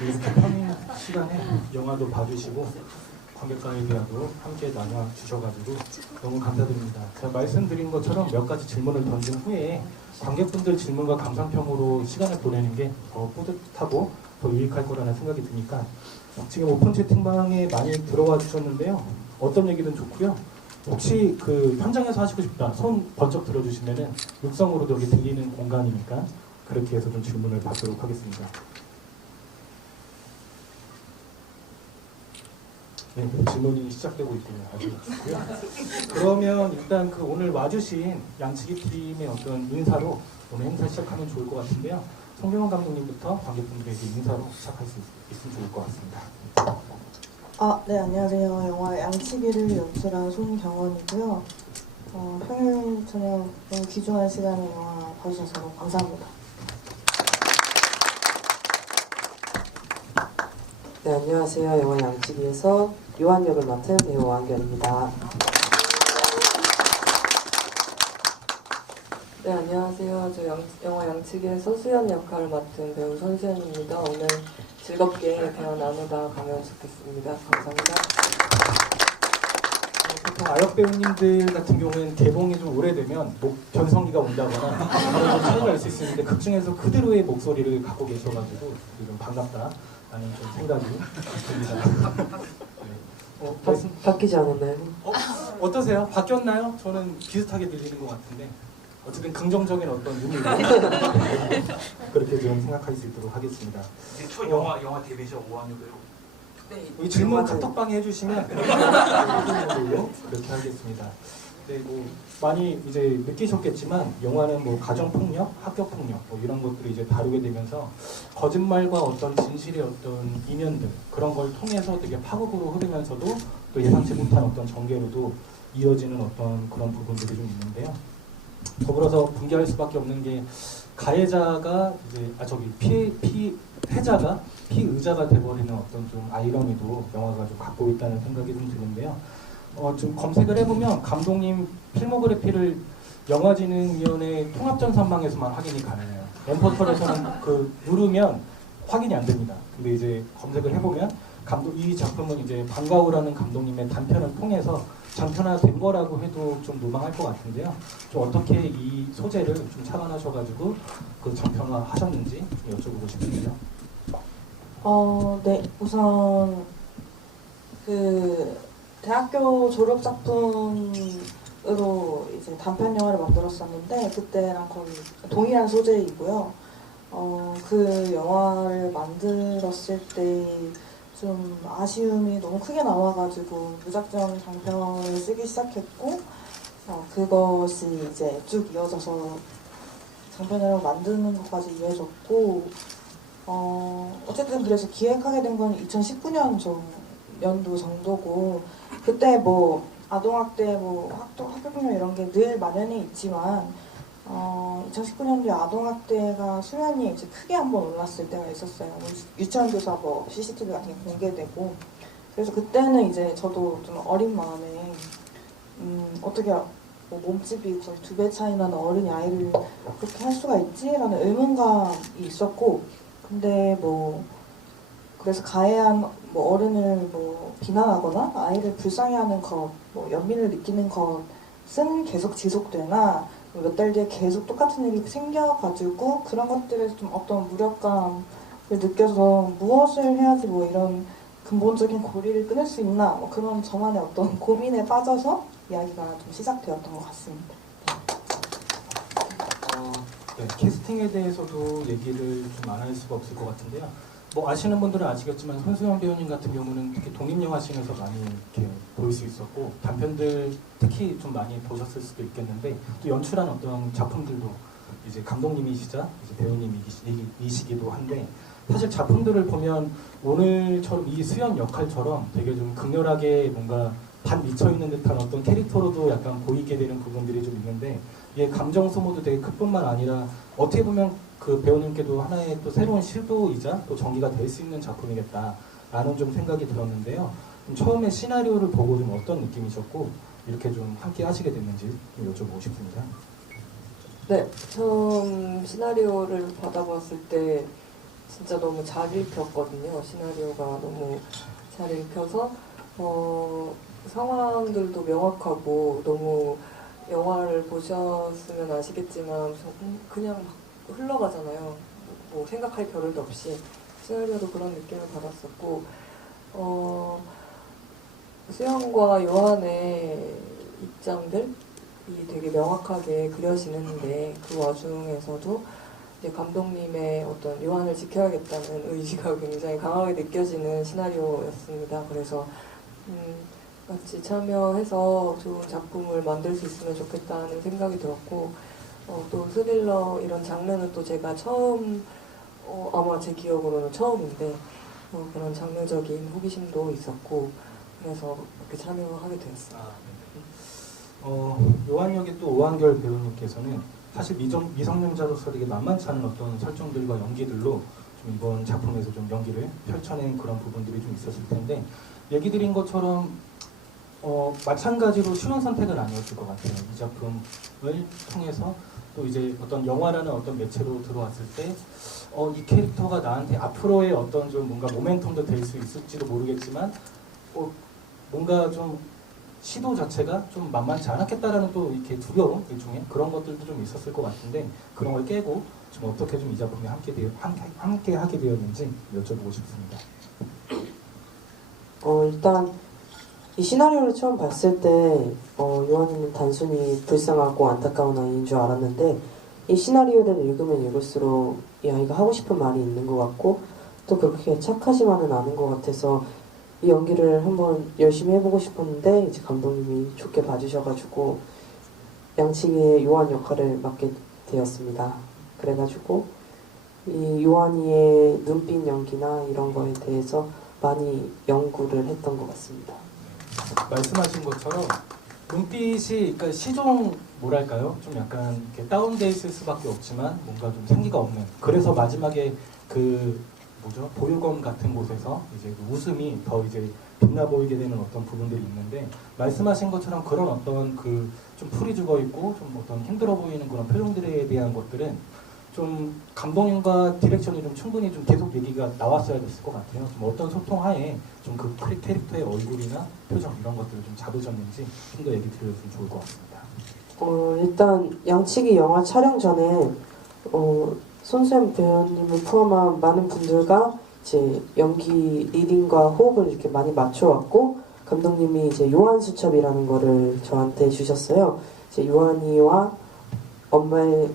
이렇게 평일 시간에 영화도 봐주시고 관객과의대화도 함께 나눠주셔가지고 너무 감사드립니다. 제가 말씀드린 것처럼 몇 가지 질문을 던진 후에 관객분들 질문과 감상평으로 시간을 보내는 게 더 뿌듯하고 더 유익할 거라는 생각이 드니까 지금 오픈 채팅방에 많이 들어와 주셨는데요. 어떤 얘기든 좋고요. 혹시 그 현장에서 하시고 싶다 손 번쩍 들어주시면은 육성으로도 여기 들리는 공간이니까 그렇게 해서 좀 질문을 받도록 하겠습니다. 네, 질문이 시작되고 있군요. 아주 좋고요. 그러면 일단 그 오늘 와주신 양치기 팀의 어떤 인사로 오늘 행사 시작하면 좋을 것 같은데요. 송경원 감독님부터 관객분들에게 인사로 시작할 수 있으면 좋을 것 같습니다. 네, 안녕하세요. 영화 양치기를 연출한 손경원이고요. 평일 저녁 너무 귀중한 시간에 영화 봐주셔서 너무 감사합니다. 네, 안녕하세요. 영화 양치기에서 요한 역을 맡은 배우 오한결입니다. 네, 안녕하세요. 저 영화 양치기에서 수연 역할을 맡은 배우 손수연입니다. 오늘 즐겁게 대화 나누다 가면 좋겠습니다. 감사합니다. 보통 아역 배우님들 같은 경우에는 개봉이 좀 오래되면 목 변성기가 온다거나 그런 좀 차이가 있을 수 있는데 그 중에서 그대로의 목소리를 갖고 계셔가지고 좀 반갑다라는 좀 생각이 듭니다. 네. 바뀌지 않았나요? 어떠세요? 바뀌었나요? 저는 비슷하게 들리는 것 같은데 어쨌든 긍정적인 어떤 의미로 그렇게 좀 생각할 수 있도록 하겠습니다. 초 영화 데뷔죠 오한유 배우. 네. 이 질문 카톡방에 해주시면 그렇게 하겠습니다. 네, 뭐 많이 이제 느끼셨겠지만 영화는 뭐 가정폭력, 학교폭력 뭐 이런 것들을 이제 다루게 되면서 거짓말과 어떤 진실의 어떤 이면들 그런 걸 통해서 되게 파국으로 흐르면서도 또 예상치 못한 어떤 전개로도 이어지는 어떤 그런 부분들이 좀 있는데요. 더불어서 분개할 수밖에 없는 게 가해자가 이제 피해자가 피의자가 돼버리는 어떤 좀 아이러니도 영화가 좀 갖고 있다는 생각이 좀 드는데요. 좀 검색을 해보면 감독님 필모그래피를 영화진흥위원회 통합전산망에서만 확인이 가능해요. 엠포털에서는 그 누르면 확인이 안 됩니다. 근데 이제 검색을 해보면 이 작품은 이제 방과후라는 감독님의 단편을 통해서 장편화된 거라고 해도 좀 무방할 것 같은데요. 좀 어떻게 이 소재를 좀 착안하셔가지고 그 장편화 하셨는지 여쭤보고 싶은데요. 네, 우선 그 대학교 졸업 작품으로 이제 단편 영화를 만들었었는데 그때랑 거의 동일한 소재이고요. 그 영화를 만들었을 때 좀 아쉬움이 너무 크게 남아가지고 무작정 장편을 쓰기 시작했고 그것이 이제 쭉 이어져서 장편으로 만드는 것까지 이어졌고 어쨌든 그래서 기획하게 된 건 2019년 연도 정도고 그때 뭐 아동학대 뭐 학교폭력 이런 게 늘 만연해 있지만 2019년도에 아동학대가 수면이 이제 크게 한번 올랐을 때가 있었어요. 유치원 교사 뭐 CCTV 같은 게 공개되고 그래서 그때는 이제 저도 좀 어린 마음에 어떻게 뭐 몸집이 거의 2배 차이 나는 어린이 아이를 그렇게 할 수가 있지라는 의문감이 있었고 근데 뭐 그래서 가해한 뭐 어른을 뭐 비난하거나 아이를 불쌍해하는 것, 뭐 연민을 느끼는 것은 계속 지속되나 몇 달 뒤에 계속 똑같은 일이 생겨가지고 그런 것들에서 좀 어떤 무력감을 느껴서 무엇을 해야지 뭐 이런 근본적인 고리를 끊을 수 있나 뭐 그런 저만의 어떤 고민에 빠져서 이야기가 좀 시작되었던 것 같습니다. 네, 캐스팅에 대해서도 얘기를 좀 안 할 수가 없을 것 같은데요. 뭐 아시는 분들은 아시겠지만 손수영 배우님 같은 경우는 특히 독립영화씬에서 많이 이렇게 보일 수 있었고 단편들 특히 좀 많이 보셨을 수도 있겠는데 또 연출한 어떤 작품들도 이제 감독님이시자 이제 배우님이시기도 한데 사실 작품들을 보면 오늘처럼 이 수연 역할처럼 되게 좀 극렬하게 뭔가 반 미쳐있는 듯한 어떤 캐릭터로도 약간 보이게 되는 부분들이 좀 있는데 예, 감정 소모도 되게 클 뿐만 아니라 어떻게 보면 그 배우님께도 하나의 또 새로운 시도이자 또 전기가 될 수 있는 작품이겠다라는 좀 생각이 들었는데요. 처음에 시나리오를 보고 좀 어떤 느낌이셨고 이렇게 좀 함께 하시게 됐는지 좀 여쭤보고 싶습니다. 네, 처음 시나리오를 받아봤을 때 진짜 너무 잘 읽혔거든요. 시나리오가 너무 잘 읽혀서 상황들도 명확하고 너무 영화를 보셨으면 아시겠지만 그냥 막 흘러가잖아요. 뭐 생각할 겨를도 없이 시나리오도 그런 느낌을 받았었고 수영과 요한의 입장들이 되게 명확하게 그려지는데 그 와중에서도 이제 감독님의 어떤 요한을 지켜야겠다는 의지가 굉장히 강하게 느껴지는 시나리오였습니다. 그래서 같이 참여해서 좋은 작품을 만들 수 있으면 좋겠다는 생각이 들었고 또 스릴러 이런 장르는 또 제가 처음 아마 제 기억으로는 처음인데 그런 장르적인 호기심도 있었고 그래서 이렇게 참여하게 되었어요. 요한 역의 또 오한결 배우님께서는 사실 미성년자로서 되게 만만치 않은 어떤 설정들과 연기들로 좀 이번 작품에서 좀 연기를 펼쳐낸 그런 부분들이 좀 있었을 텐데 얘기 드린 것처럼 마찬가지로 쉬운 선택은 아니었을 것 같아요. 이 작품을 통해서 또 이제 어떤 영화라는 어떤 매체로 들어왔을 때 이 캐릭터가 나한테 앞으로의 어떤 좀 뭔가 모멘텀도 될 수 있을지도 모르겠지만 뭔가 좀 시도 자체가 좀 만만치 않았겠다라는 또 이렇게 두려움 일종의 그런 것들도 좀 있었을 것 같은데 그런 걸 깨고 좀 어떻게 좀 이 작품에 함께 하게 되었는지 여쭤보고 싶습니다. 일단 이 시나리오를 처음 봤을 때 요한이는 단순히 불쌍하고 안타까운 아이인 줄 알았는데 이 시나리오를 읽으면 읽을수록 이 아이가 하고 싶은 말이 있는 것 같고 또 그렇게 착하지만은 않은 것 같아서 이 연기를 한번 열심히 해보고 싶었는데 이제 감독님이 좋게 봐주셔가지고 양치기의 요한 역할을 맡게 되었습니다. 그래가지고 이 요한이의 눈빛 연기나 이런 거에 대해서 많이 연구를 했던 것 같습니다. 말씀하신 것처럼 눈빛이 그러니까 시종 뭐랄까요? 좀 약간 이렇게 다운돼 있을 수밖에 없지만 뭔가 좀 생기가 없는. 그래서 마지막에 그 뭐죠? 보육원 같은 곳에서 이제 그 웃음이 더 이제 빛나 보이게 되는 어떤 부분들이 있는데 말씀하신 것처럼 그런 어떤 그 좀 풀이 죽어 있고 좀 어떤 힘들어 보이는 그런 표정들에 대한 것들은 좀 감독님과 디렉션이 좀 충분히 좀 계속 얘기가 나왔어야 됐을 것 같아요. 좀 어떤 소통하에 좀 그 캐릭터의 얼굴이나 표정 이런 것들을 좀 잡으셨는지 좀 더 얘기 드려주시면 좋을 것 같습니다. 일단 양치기 영화 촬영 전에 손수연 배우님을 포함한 많은 분들과 이제 연기 리딩과 호흡을 이렇게 많이 맞춰왔고 감독님이 이제 요한 수첩이라는 거를 저한테 주셨어요. 이제 요한이와 엄마의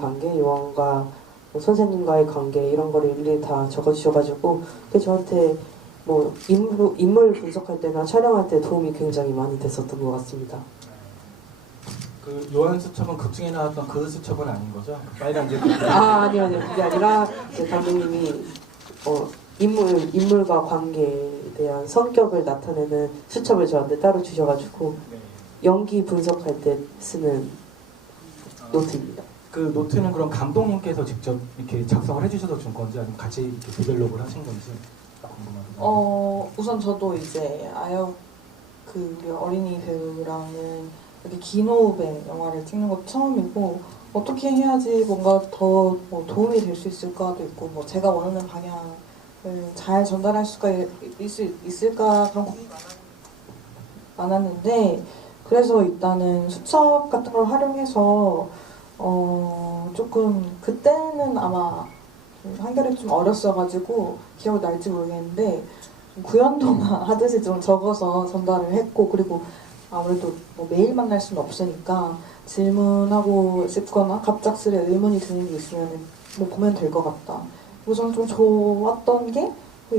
관계, 요한과 선생님과의 관계 이런 거를 일일이 다 적어주셔가지고 저한테 뭐 인물 분석할 때나 촬영할 때 도움이 굉장히 많이 됐었던 것 같습니다. 그 요한 수첩은 극 중에 나왔던 그 수첩은 아닌 거죠? 그 빨간색. 아니요. 그게 아니라 이제 감독님이 인물과 관계에 대한 성격을 나타내는 수첩을 저한테 따로 주셔가지고 네. 연기 분석할 때 쓰는 노트입니다. 그 노트는 그럼 감독님께서 직접 이렇게 작성을 해주셔서 준 건지 아니면 같이 이렇게 디벨롭을 하신 건지 궁금합니다. 우선 저도 이제 아역 우리 어린이 배우랑은 이렇게 긴 호흡의 영화를 찍는 것도 처음이고 어떻게 해야지 뭔가 더 뭐 도움이 될 수 있을까도 있고 뭐 제가 원하는 방향을 잘 전달할 수가 있을까 그런 고민이 많았는데 그래서 일단은 수첩 같은 걸 활용해서 조금 그때는 아마 한결이 좀 어렸어가지고 기억이 날지 모르겠는데 구연도나 하듯이 좀 적어서 전달을 했고 그리고 아무래도 뭐 매일 만날 수는 없으니까 질문하고 싶거나 갑작스레 의문이 드는 게 있으면 뭐 보면 될 것 같다. 우선 좀 좋았던 게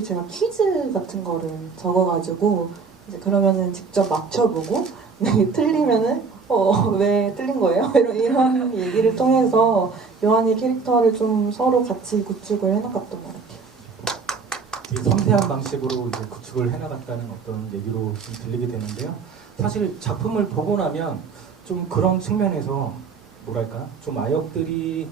제가 퀴즈 같은 거를 적어가지고 이제 그러면은 직접 맞춰보고 틀리면은 왜 틀린 거예요? 이런 얘기를 통해서 요한이 캐릭터를 좀 서로 같이 구축을 해나갔던 것 같아요. 되게 섬세한 방식으로 이제 구축을 해나갔다는 어떤 얘기로 좀 들리게 되는데요. 사실 작품을 보고 나면 좀 그런 측면에서 뭐랄까 좀 아역들이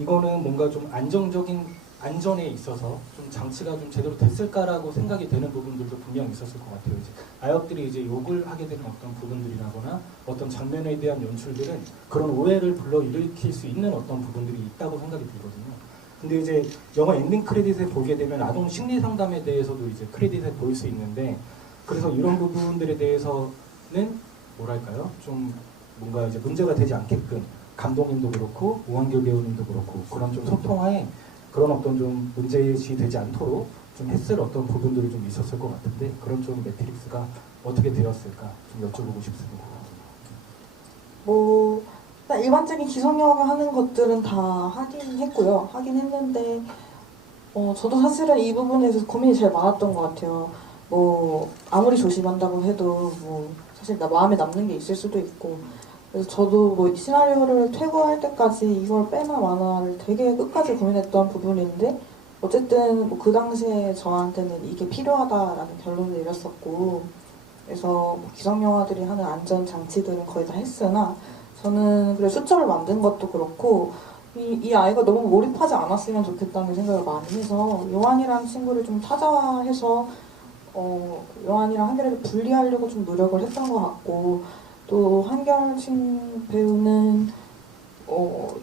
이거는 뭔가 좀 안전에 있어서 좀 장치가 좀 제대로 됐을까라고 생각이 되는 부분들도 분명 있었을 것 같아요. 이제 아역들이 이제 욕을 하게 되는 어떤 부분들이라거나 어떤 장면에 대한 연출들은 그런 오해를 불러일으킬 수 있는 어떤 부분들이 있다고 생각이 들거든요. 근데 이제 영화 엔딩 크레딧에 보게 되면 아동 심리 상담에 대해서도 이제 크레딧에 보일 수 있는데 그래서 이런 부분들에 대해서는 뭐랄까요? 좀 뭔가 이제 문제가 되지 않게끔 감독님도 그렇고 오한결 배우님도 그렇고 그런 좀 소통하에 그런 어떤 좀 문제시 되지 않도록 좀 했을 어떤 부분들이 좀 있었을 것 같은데 그런 좀 매트릭스가 어떻게 되었을까 좀 여쭤보고 싶습니다. 뭐 일단 일반적인 기성용화가 하는 것들은 다 하긴 했고요. 하긴 했는데 저도 사실은 이 부분에 대해서 고민이 제일 많았던 것 같아요. 뭐 아무리 조심한다고 해도 뭐 사실 나 마음에 남는 게 있을 수도 있고 그래서 저도 뭐 시나리오를 퇴고할 때까지 이걸 빼나 마나를 되게 끝까지 고민했던 부분인데 어쨌든 뭐 그 당시에 저한테는 이게 필요하다라는 결론을 내렸었고 그래서 뭐 기성영화들이 하는 안전 장치들은 거의 다 했으나 저는 그래 수첩을 만든 것도 그렇고 이 아이가 너무 몰입하지 않았으면 좋겠다는 생각을 많이 해서 요한이라는 친구를 좀 타자해서 요한이랑 한결을 분리하려고 좀 노력을 했던 것 같고 또 한결 배우는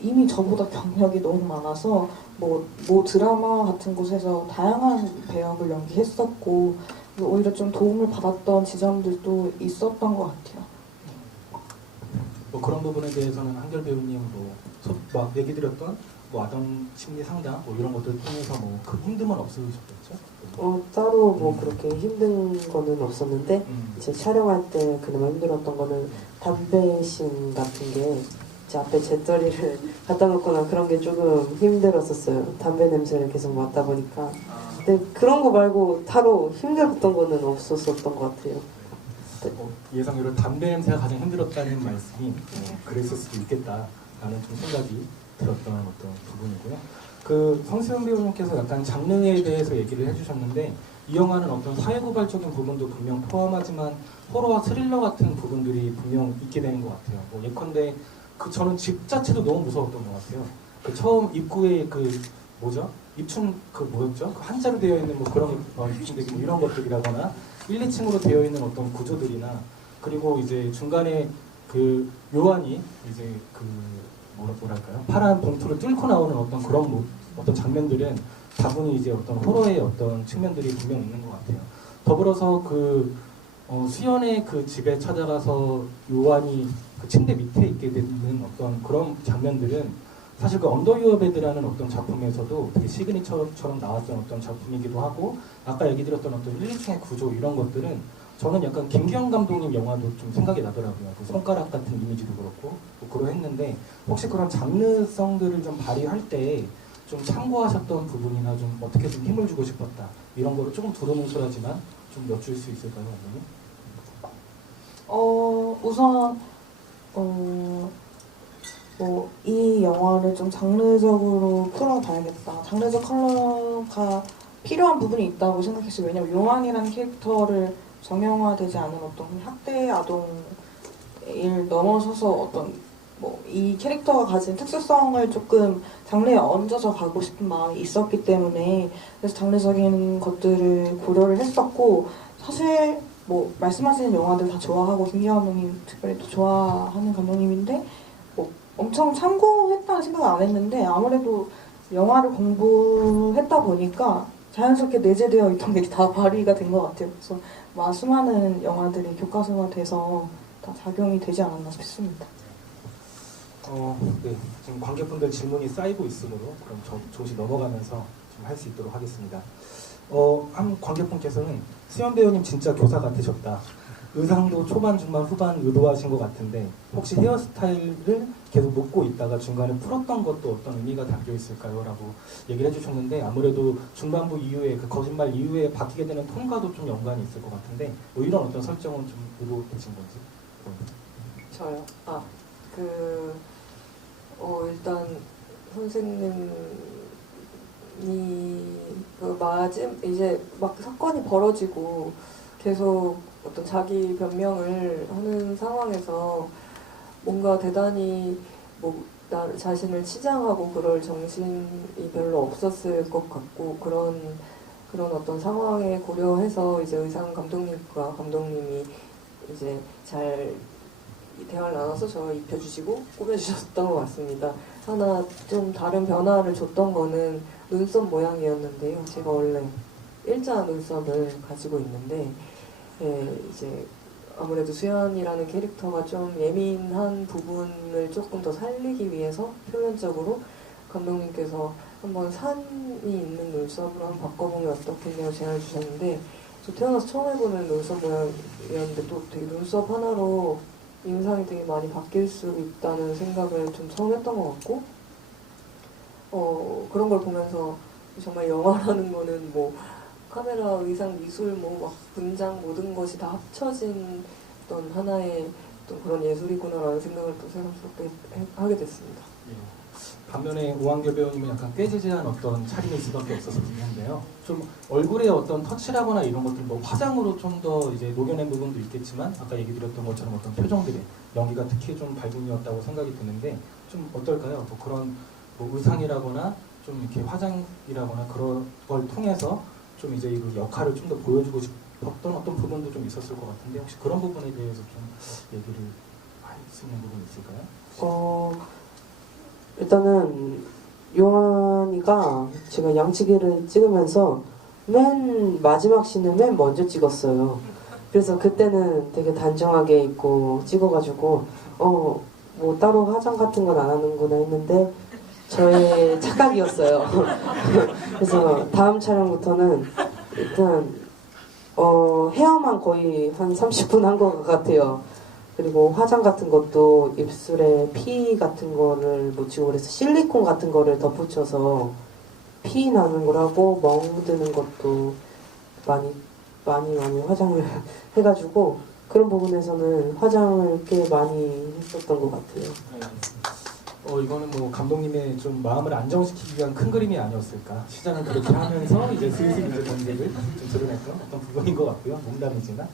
이미 저보다 경력이 너무 많아서 뭐 드라마 같은 곳에서 다양한 배역을 연기했었고 오히려 좀 도움을 받았던 지점들도 있었던 것 같아요. 뭐 그런 부분에 대해서는 한결 배우님 막 얘기 드렸던 뭐 아동 심리 상담 뭐 이런 것들 통해서 뭐 큰 힘듦은 없으셨겠죠? 따로 뭐 그렇게 힘든 거는 없었는데 이제 촬영할 때 그나마 힘들었던 거는 담배 씬 같은 게 제 앞에 재떨이를 갖다 놓거나 그런 게 조금 힘들었었어요. 담배 냄새를 계속 맡다 보니까. 근데 그런 거 말고 따로 힘들었던 거는 없었었던 것 같아요. 예상외로 담배 냄새가 가장 힘들었다는 말씀이 그랬을 수도 있겠다라는 좀 생각이 들었던 어떤 부분이고요. 그 성수연 배우님께서 약간 장르에 대해서 얘기를 해주셨는데 이 영화는 어떤 사회고발적인 부분도 분명 포함하지만 호러와 스릴러 같은 부분들이 분명 있게 되는 것 같아요. 뭐 예컨대 저는 집 자체도 너무 무서웠던 것 같아요. 그 처음 입구에 입춘 뭐였죠? 그 한자로 되어 있는 뭐 그런 입춘대기 뭐 이런 것들이라거나 1, 2층으로 되어 있는 어떤 구조들이나 그리고 이제 중간에 그 요한이 이제 뭐랄까요? 파란 봉투를 뚫고 나오는 어떤 그런 어떤 장면들은 다분히 이제 어떤 호러의 어떤 측면들이 분명 있는 것 같아요. 더불어서 수연의 그 집에 찾아가서 요한이 그 침대 밑에 있게 되는 어떤 그런 장면들은 사실 그 언더 유어 베드라는 어떤 작품에서도 되게 시그니처처럼 나왔던 어떤 작품이기도 하고 아까 얘기 드렸던 어떤 1, 2층의 구조 이런 것들은 저는 약간 김기영 감독님 영화도 좀 생각이 나더라고요. 그 손가락 같은 이미지도 그렇고 뭐 그러했는데 혹시 그런 장르성들을 좀 발휘할 때 좀 참고하셨던 부분이나 좀 어떻게 좀 힘을 주고 싶었다 이런 거를 조금 두루뭉술하지만 좀 여쭐 수 있을까요, 감독님? 우선 이 영화를 좀 장르적으로 풀어봐야겠다. 장르적 컬러가 필요한 부분이 있다고 생각했어요. 왜냐면 요한이라는 캐릭터를 정형화되지 않은 어떤 학대 아동을 넘어서서 어떤 이 캐릭터가 가진 특수성을 조금 장르에 얹어서 가고 싶은 마음이 있었기 때문에 그래서 장르적인 것들을 고려를 했었고 사실 말씀하시는 영화들 다 좋아하고 김기현 감독님 특별히 또 좋아하는 감독님인데 엄청 참고했다는 생각은 안 했는데 아무래도 영화를 공부했다 보니까 자연스럽게 내재되어 있던 게 다 발휘가 된 것 같아요. 그래서 수많은 영화들이 교과서가 돼서 다 작용이 되지 않았나 싶습니다. 네. 지금 관객분들 질문이 쌓이고 있으므로 그럼 조금씩 넘어가면서 좀 할 수 있도록 하겠습니다. 한 관객분께서는 수연 배우님 진짜 교사 같으셨다. 의상도 초반, 중반, 후반 의도하신 것 같은데 혹시 헤어스타일을 계속 묶고 있다가 중간에 풀었던 것도 어떤 의미가 담겨 있을까요? 라고 얘기를 해주셨는데 아무래도 중반부 이후에 그 거짓말 이후에 바뀌게 되는 톤과도 좀 연관이 있을 것 같은데 뭐 이런 어떤 설정은 좀 의도되신 건지? 저요? 일단 선생님이 이제 막 사건이 벌어지고 계속 어떤 자기 변명을 하는 상황에서 뭔가 대단히 뭐 나 자신을 치장하고 그럴 정신이 별로 없었을 것 같고 그런 어떤 상황에 고려해서 이제 의상 감독님과 감독님이 이제 잘 대화를 나눠서 저 입혀주시고 꾸며주셨던 것 같습니다. 하나 좀 다른 변화를 줬던 거는 눈썹 모양이었는데요. 제가 원래 일자 눈썹을 가지고 있는데 이제 아무래도 수연이라는 캐릭터가 좀 예민한 부분을 조금 더 살리기 위해서 표면적으로 감독님께서 한번 산이 있는 눈썹으로 한번 바꿔보면 어떻겠냐고 제안을 주셨는데 저 태어나서 처음 해보는 눈썹 모양이었는데 또 되게 눈썹 하나로 인상이 되게 많이 바뀔 수 있다는 생각을 좀 처음 했던 것 같고 그런 걸 보면서 정말 영화라는 거는 뭐 카메라, 의상, 미술, 뭐 막 분장 모든 것이 다 합쳐진 어떤 하나의 또 그런 예술이구나라는 생각을 또 새삼스럽게 하게 됐습니다. 예. 반면에 오한결 배우님은 약간 꾀지지한 어떤 차림일 수밖에 없어서 그런데요. 좀 얼굴에 어떤 터치라거나 이런 것들 뭐 화장으로 좀 더 이제 녹여낸 부분도 있겠지만 아까 얘기 드렸던 것처럼 어떤 표정들의 연기가 특히 좀 발군이었다고 생각이 드는데 좀 어떨까요? 뭐 그런 뭐 의상이라거나 좀 이렇게 화장이라거나 그런 걸 통해서 좀 이제 그 역할을 좀 더 보여주고 싶었던 어떤 부분도 좀 있었을 것 같은데 혹시 그런 부분에 대해서 좀 얘기를 할 수 있는 부분 있을까요? 일단은 요한이가 제가 양치기를 찍으면서 맨 마지막 씬을 맨 먼저 찍었어요. 그래서 그때는 되게 단정하게 입고 찍어가지고 뭐 따로 화장 같은 건 안 하는구나 했는데 저의 착각이었어요. 그래서 다음 촬영부터는 일단 헤어만 거의 한 30분 한 것 같아요. 그리고 화장 같은 것도 입술에 피 같은 거를 묻히고 그래서 실리콘 같은 거를 덧붙여서 피 나는 거라고 멍드는 것도 많이 화장을 해가지고 그런 부분에서는 화장을 꽤 많이 했었던 것 같아요. 이거는 뭐 감독님의 좀 마음을 안정시키기 위한 큰 그림이 아니었을까. 시장을 그렇게 하면서 이제 슬슬 이제 본색을 좀 드러냈던 어떤 부분인 것 같고요. 농담이지만.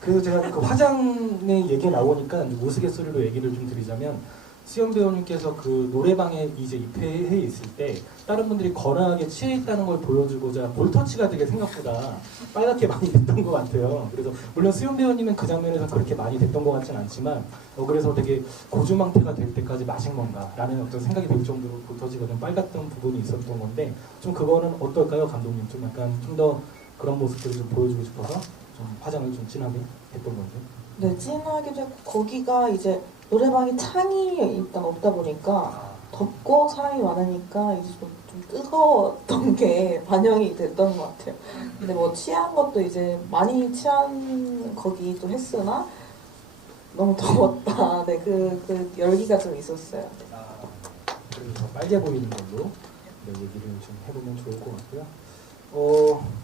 그래서 제가 그 화장의 얘기가 나오니까 우스갯소리로 얘기를 좀 드리자면 수연 배우님께서 그 노래방에 이제 입회해 있을 때 다른 분들이 거나하게 취해 있다는 걸 보여주고자 볼터치가 되게 생각보다 빨갛게 많이 됐던 것 같아요. 그래서 물론 수연 배우님은 그 장면에서 그렇게 많이 됐던 것 같진 않지만 그래서 되게 고주망태가 될 때까지 마신 건가라는 어떤 생각이 들 정도로 볼터치가 좀 빨갛던 부분이 있었던 건데 좀 그거는 어떨까요, 감독님? 좀 약간 좀 더 그런 모습들을 좀 보여주고 싶어서 좀 화장을 좀 진하게 했던 건데. 네, 진하기도 했고 거기가 이제 노래방에 창이 일단 없다 보니까 덥고 사람이 많으니까 이제 좀 뜨거웠던 게 반영이 됐던 것 같아요. 근데 뭐 취한 것도 이제 많이 취한 거기도 했으나 너무 더웠다. 네, 그 열기가 좀 있었어요. 그래서 더 빨개 보이는 걸로 얘기를 좀 해보면 좋을 것 같고요.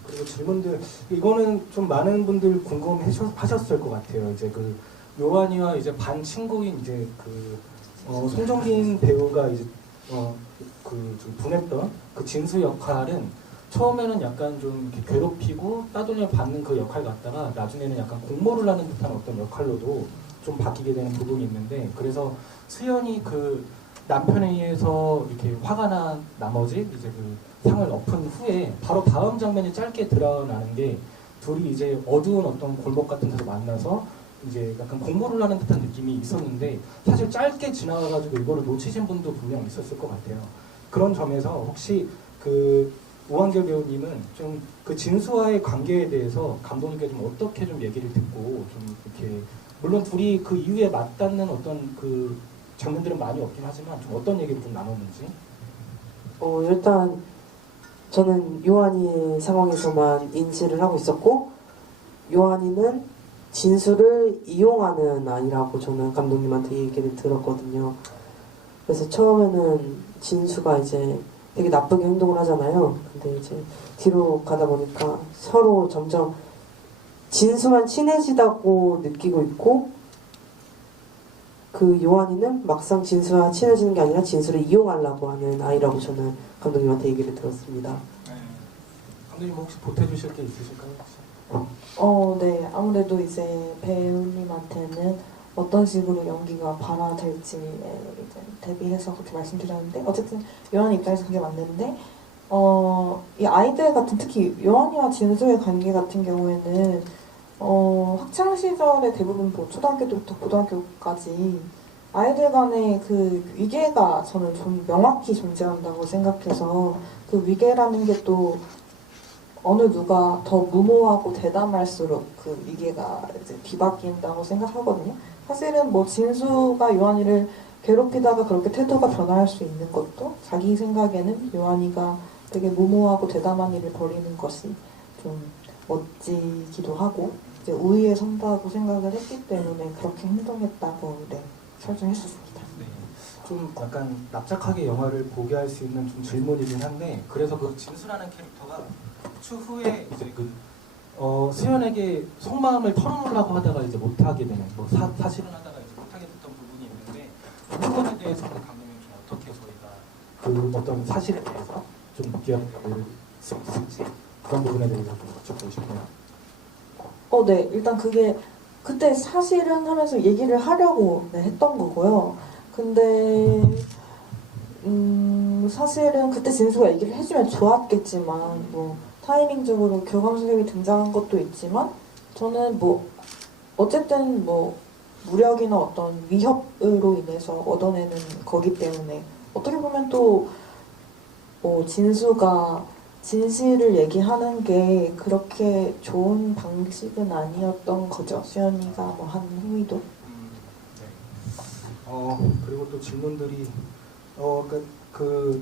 그리고 질문들 이거는 좀 많은 분들 궁금하셨을 것 같아요. 이제 그 요한이와 이제 반 친구인 이제 그 송정긴 배우가 이제 좀 분했던 그 진수 역할은 처음에는 약간 좀 이렇게 괴롭히고 따돌림을 받는 그 역할 같다가 나중에는 약간 공모를 하는 듯한 어떤 역할로도 좀 바뀌게 되는 부분이 있는데 그래서 수연이 그 남편에 의해서 이렇게 화가 난 나머지 이제 그 상을 엎은 후에 바로 다음 장면이 짧게 드러나는 게 둘이 이제 어두운 어떤 골목 같은 데서 만나서 이제 약간 공모를 하는 듯한 느낌이 있었는데 사실 짧게 지나가가지고 이거를 놓치신 분도 분명 있었을 것 같아요. 그런 점에서 혹시 그 오한결 배우님은 좀 그 진수와의 관계에 대해서 감독님께 좀 어떻게 좀 얘기를 듣고 좀 이렇게 물론 둘이 그 이후에 맞닿는 어떤 그 장면들은 많이 없긴 하지만 좀 어떤 얘기를 좀 나눴는지. 일단 저는 요한이의 상황에서만 인지를 하고 있었고 요한이는 진수를 이용하는 아이라고 저는 감독님한테 얘기를 들었거든요. 그래서 처음에는 진수가 이제 되게 나쁘게 행동을 하잖아요. 근데 이제 뒤로 가다 보니까 서로 점점 진수만 친해지다고 느끼고 있고 그 요한이는 막상 진수와 친해지는 게 아니라 진수를 이용하려고 하는 아이라고 저는 감독님한테 얘기를 들었습니다. 감독님 혹시 보태주실 게 있으실까요? 혹시? 네. 아무래도 이제 배우님한테는 어떤 식으로 연기가 발화될지에 이제 대비해서 그렇게 말씀드렸는데 어쨌든 요한 입장에서 그게 맞는데 이 아이들 같은 특히 요한이와 진수의 관계 같은 경우에는 학창 시절에 대부분 뭐 초등학교 때부터 고등학교까지 아이들 간의 그 위계가 저는 좀 명확히 존재한다고 생각해서 그 위계라는 게 또 어느 누가 더 무모하고 대담할수록 그 위계가 이제 뒤바뀐다고 생각하거든요. 사실은 뭐 진수가 요한이를 괴롭히다가 그렇게 태도가 변화할 수 있는 것도 자기 생각에는 요한이가 되게 무모하고 대담한 일을 벌이는 것이 좀 멋지기도 하고 이제 우위에 선다고 생각을 했기 때문에 그렇게 행동했다고 설정했었습니다. 네. 좀 약간 납작하게 영화를 보게 할 수 있는 좀 질문이긴 한데 그래서 그 진수라는 캐릭터가 추후에 이제 그 수연에게 속마음을 털어놓으려고 하다가 이제 못하게 되는 뭐 사실은 하다가 이제 못하게 됐던 부분이 있는데 그 부분에 대해서는 감독님 좀 어떻게 저희가 그 어떤 사실에 대해서 좀 느껴볼 수 있을지 그런 부분에 대해서 좀 여쭤보고 싶네요. 네. 일단 그게 그때 사실은 하면서 얘기를 하려고 했던 거고요. 근데 사실은 그때 진수가 얘기를 해주면 좋았겠지만 뭐 타이밍적으로 교감 선생님이 등장한 것도 있지만 저는 뭐 어쨌든 뭐 무력이나 어떤 위협으로 인해서 얻어내는 거기 때문에 어떻게 보면 또 뭐 진수가 진실을 얘기하는 게 그렇게 좋은 방식은 아니었던 거죠. 수연이가 뭐 한 행위도. 네. 그리고 또 질문들이 그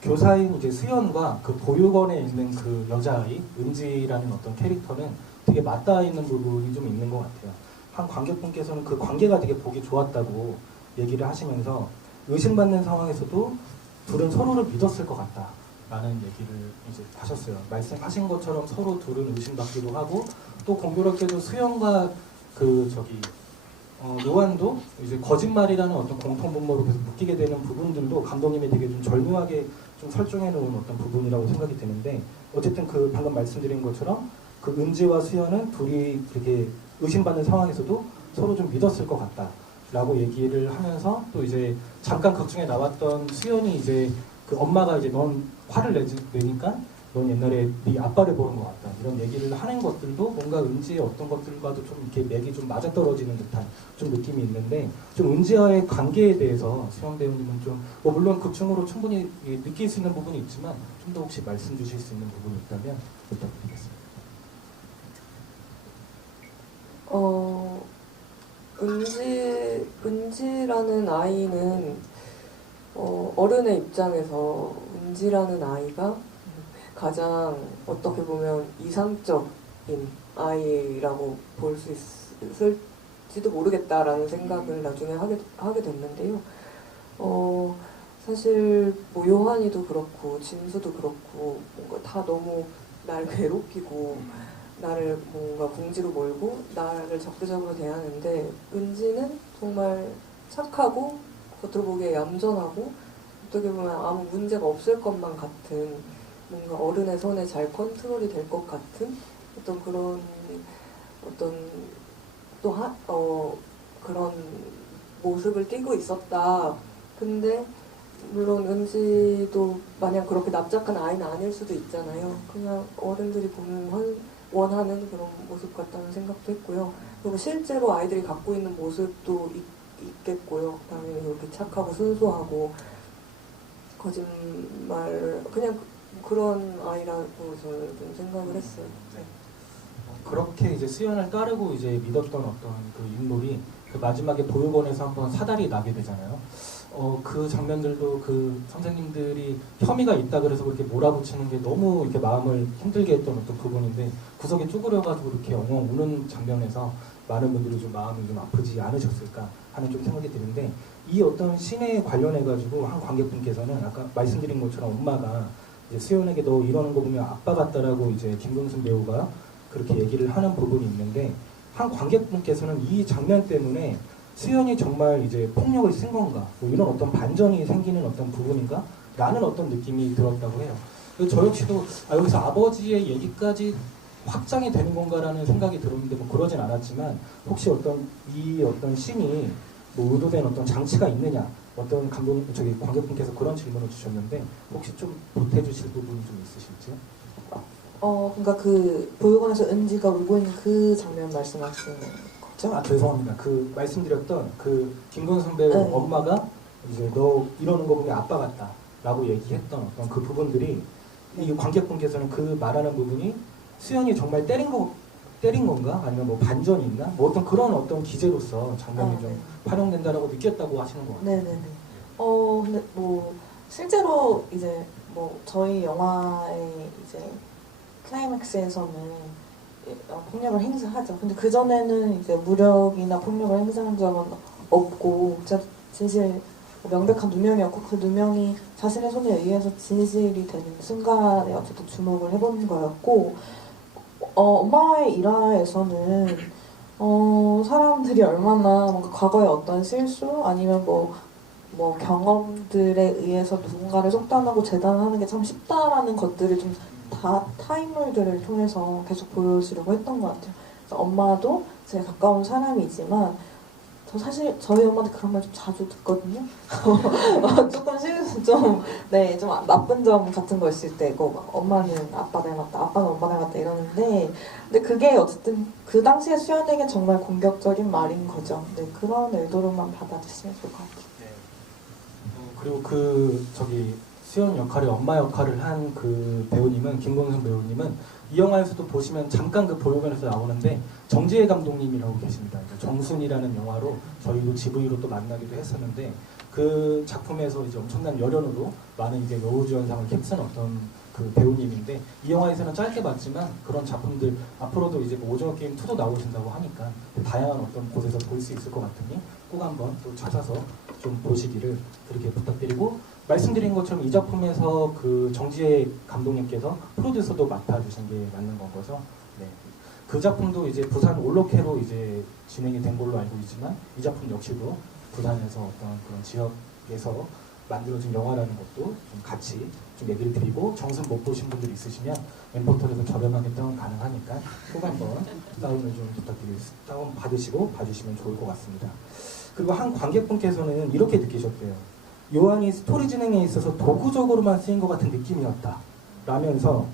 교사인 이제 수연과 그 보육원에 있는 그 여자아이 은지라는 어떤 캐릭터는 되게 맞닿아 있는 부분이 좀 있는 것 같아요. 한 관객분께서는 그 관계가 되게 보기 좋았다고 얘기를 하시면서 의심받는 상황에서도 둘은 서로를 믿었을 것 같다라는 얘기를 이제 하셨어요. 말씀하신 것처럼 서로 둘은 의심받기도 하고 또 공교롭게도 수연과 그 요한도 이제 거짓말이라는 어떤 공통분모로 계속 묶이게 되는 부분들도 감독님이 되게 좀 절묘하게 좀 설정해 놓은 어떤 부분이라고 생각이 드는데 어쨌든 그 방금 말씀드린 것처럼 그 은지와 수연은 둘이 되게 의심받는 상황에서도 서로 좀 믿었을 것 같다라고 얘기를 하면서 또 이제 잠깐 극 중에 나왔던 수연이 이제 그 엄마가 이제 넌 화를 내니까 넌 옛날에 네 아빠를 보는 것 같다 이런 얘기를 하는 것들도 뭔가 은지의 어떤 것들과도 좀 이렇게 맥이 좀 맞아떨어지는 듯한 좀 느낌이 있는데 좀 은지와의 관계에 대해서 수영 배우님은 좀 뭐 물론 극중으로 충분히 느낄 수 있는 부분이 있지만 좀 더 혹시 말씀 주실 수 있는 부분이 있다면 부탁드리겠습니다. 은지라는 아이는 어른의 입장에서 은지라는 아이가 가장 어떻게 보면 이상적인 아이라고 볼 수 있을지도 모르겠다라는 생각을 나중에 하게 됐는데요. 사실 뭐 요한이도 그렇고 진수도 그렇고 뭔가 다 너무 날 괴롭히고 나를 뭔가 궁지로 몰고 나를 적대적으로 대하는데 은지는 정말 착하고 겉으로 보기에 얌전하고 어떻게 보면 아무 문제가 없을 것만 같은 뭔가 어른의 손에 잘 컨트롤이 될 것 같은 어떤 그런 그런 모습을 띠고 있었다. 근데 물론 은지도 마냥 그렇게 납작한 아이는 아닐 수도 있잖아요. 그냥 어른들이 보면 원하는 그런 모습 같다는 생각도 했고요. 그리고 실제로 아이들이 갖고 있는 모습도 있겠고요. 당연히 그렇게 착하고 순수하고 거짓말 그냥 그런 아이라고 저는 좀 생각을 했어요. 네. 그렇게 이제 수연을 따르고 이제 믿었던 어떤 그 인물이 그 마지막에 보육원에서 한번 사달이 나게 되잖아요. 그 장면들도 그 선생님들이 혐의가 있다 그래서 그렇게 몰아붙이는 게 너무 이렇게 마음을 힘들게 했던 어떤 부분인데 구석에 쭈그려가지고 이렇게 엉엉 우는 장면에서 많은 분들이 좀 마음이 좀 아프지 않으셨을까 하는 좀 생각이 드는데 이 어떤 씬에 관련해가지고 한 관객분께서는 아까 말씀드린 것처럼 엄마가 이제 수연에게 너 이러는 거 보면 아빠 같다라고 이제 김금순 배우가 그렇게 얘기를 하는 부분이 있는데 한 관객분께서는 이 장면 때문에 수연이 정말 이제 폭력을 쓴 건가 뭐 이런 어떤 반전이 생기는 어떤 부분인가 라는 어떤 느낌이 들었다고 해요. 저 역시도 여기서 아버지의 얘기까지 확장이 되는 건가라는 생각이 들었는데 뭐 그러진 않았지만 혹시 어떤 씬이 뭐 의도된 어떤 장치가 있느냐 어떤 관객분께서 그런 질문을 주셨는데 혹시 좀 보태주실 부분이 좀 있으실지요? 그러니까 그 보육원에서 은지가 울고 있는 그 장면 말씀하시는 거죠? 아 죄송합니다. 그 말씀드렸던 그 김건선 배우 네. 엄마가 이제 너 이러는 거 보면 아빠 같다라고 얘기했던 어떤 그 부분들이 이 관객분께서는 그 말하는 부분이 수연이 정말 때린 건가 아니면 뭐 반전이 있나 뭐 어떤 기재로서 장면이 아, 좀 네. 활용된다라고 느꼈다고 하시는 것 같아요. 네네네. 근데 뭐 실제로 이제 뭐 저희 영화의 이제 클라이맥스에서는 폭력을 행사하죠. 근데 그 전에는 이제 무력이나 폭력을 행사한 적은 없고 진짜 진실 명백한 누명이었고 그 누명이 자신의 손에 의해서 진실이 되는 순간에 어쨌든 주목을 해보는 거였고 엄마의 일화에서는 사람들이 얼마나 뭔가 과거의 어떤 실수 아니면 뭐 경험들에 의해서 누군가를 속단하고 재단하는 게 참 쉽다라는 것들을 좀 다 타인물들을 통해서 계속 보여주려고 했던 것 같아요. 그래서 엄마도 제 가까운 사람이지만 저 사실 저희 엄마한테 그런 말 좀 자주 듣거든요. 조금 좀 나쁜 점 같은 거 있을 때, 엄마는 아빠 닮았다, 아빠는 엄마 닮았다 이러는데, 근데 그게 어쨌든 그 당시에 수연에겐 정말 공격적인 말인 거죠. 네, 그런 의도로만 받아주시면 좋을 것 같아요. 그리고 수연 역할의 엄마 역할을 한 그 배우님은 김건선 배우님은 이 영화에서도 보시면 잠깐 그 보육원에서 나오는데 정지혜 감독님이라고 계십니다. 정순이라는 영화로 저희도 GV로 또 만나기도 했었는데 그 작품에서 이제 엄청난 열연으로 많은 이제 여우주연상을 휩쓴 어떤 그 배우님인데 이 영화에서는 짧게 봤지만 그런 작품들 앞으로도 이제 뭐 오징어 게임 2도 나오신다고 하니까 다양한 어떤 곳에서 볼 수 있을 것 같으니 꼭 한번 또 찾아서 좀 보시기를 그렇게 부탁드리고 말씀드린 것처럼 이 작품에서 그 정지혜 감독님께서 프로듀서도 맡아주신 게 맞는 건 거죠. 네. 그 작품도 이제 부산 올로케로 이제 진행이 된 걸로 알고 있지만 이 작품 역시도 부산에서 어떤 그런 지역에서 만들어진 영화라는 것도 좀 같이 좀 얘기를 드리고 정승 못 보신 분들 있으시면 엠포털에서 저렴하게 다운 가능하니까 꼭 한번 다운을 좀 부탁드리겠습니다. 다운 받으시고 봐주시면 좋을 것 같습니다. 그리고 한 관객분께서는 이렇게 느끼셨대요. 요한이 스토리 진행에 있어서 도구적으로만 쓰인 것 같은 느낌이었다 라면서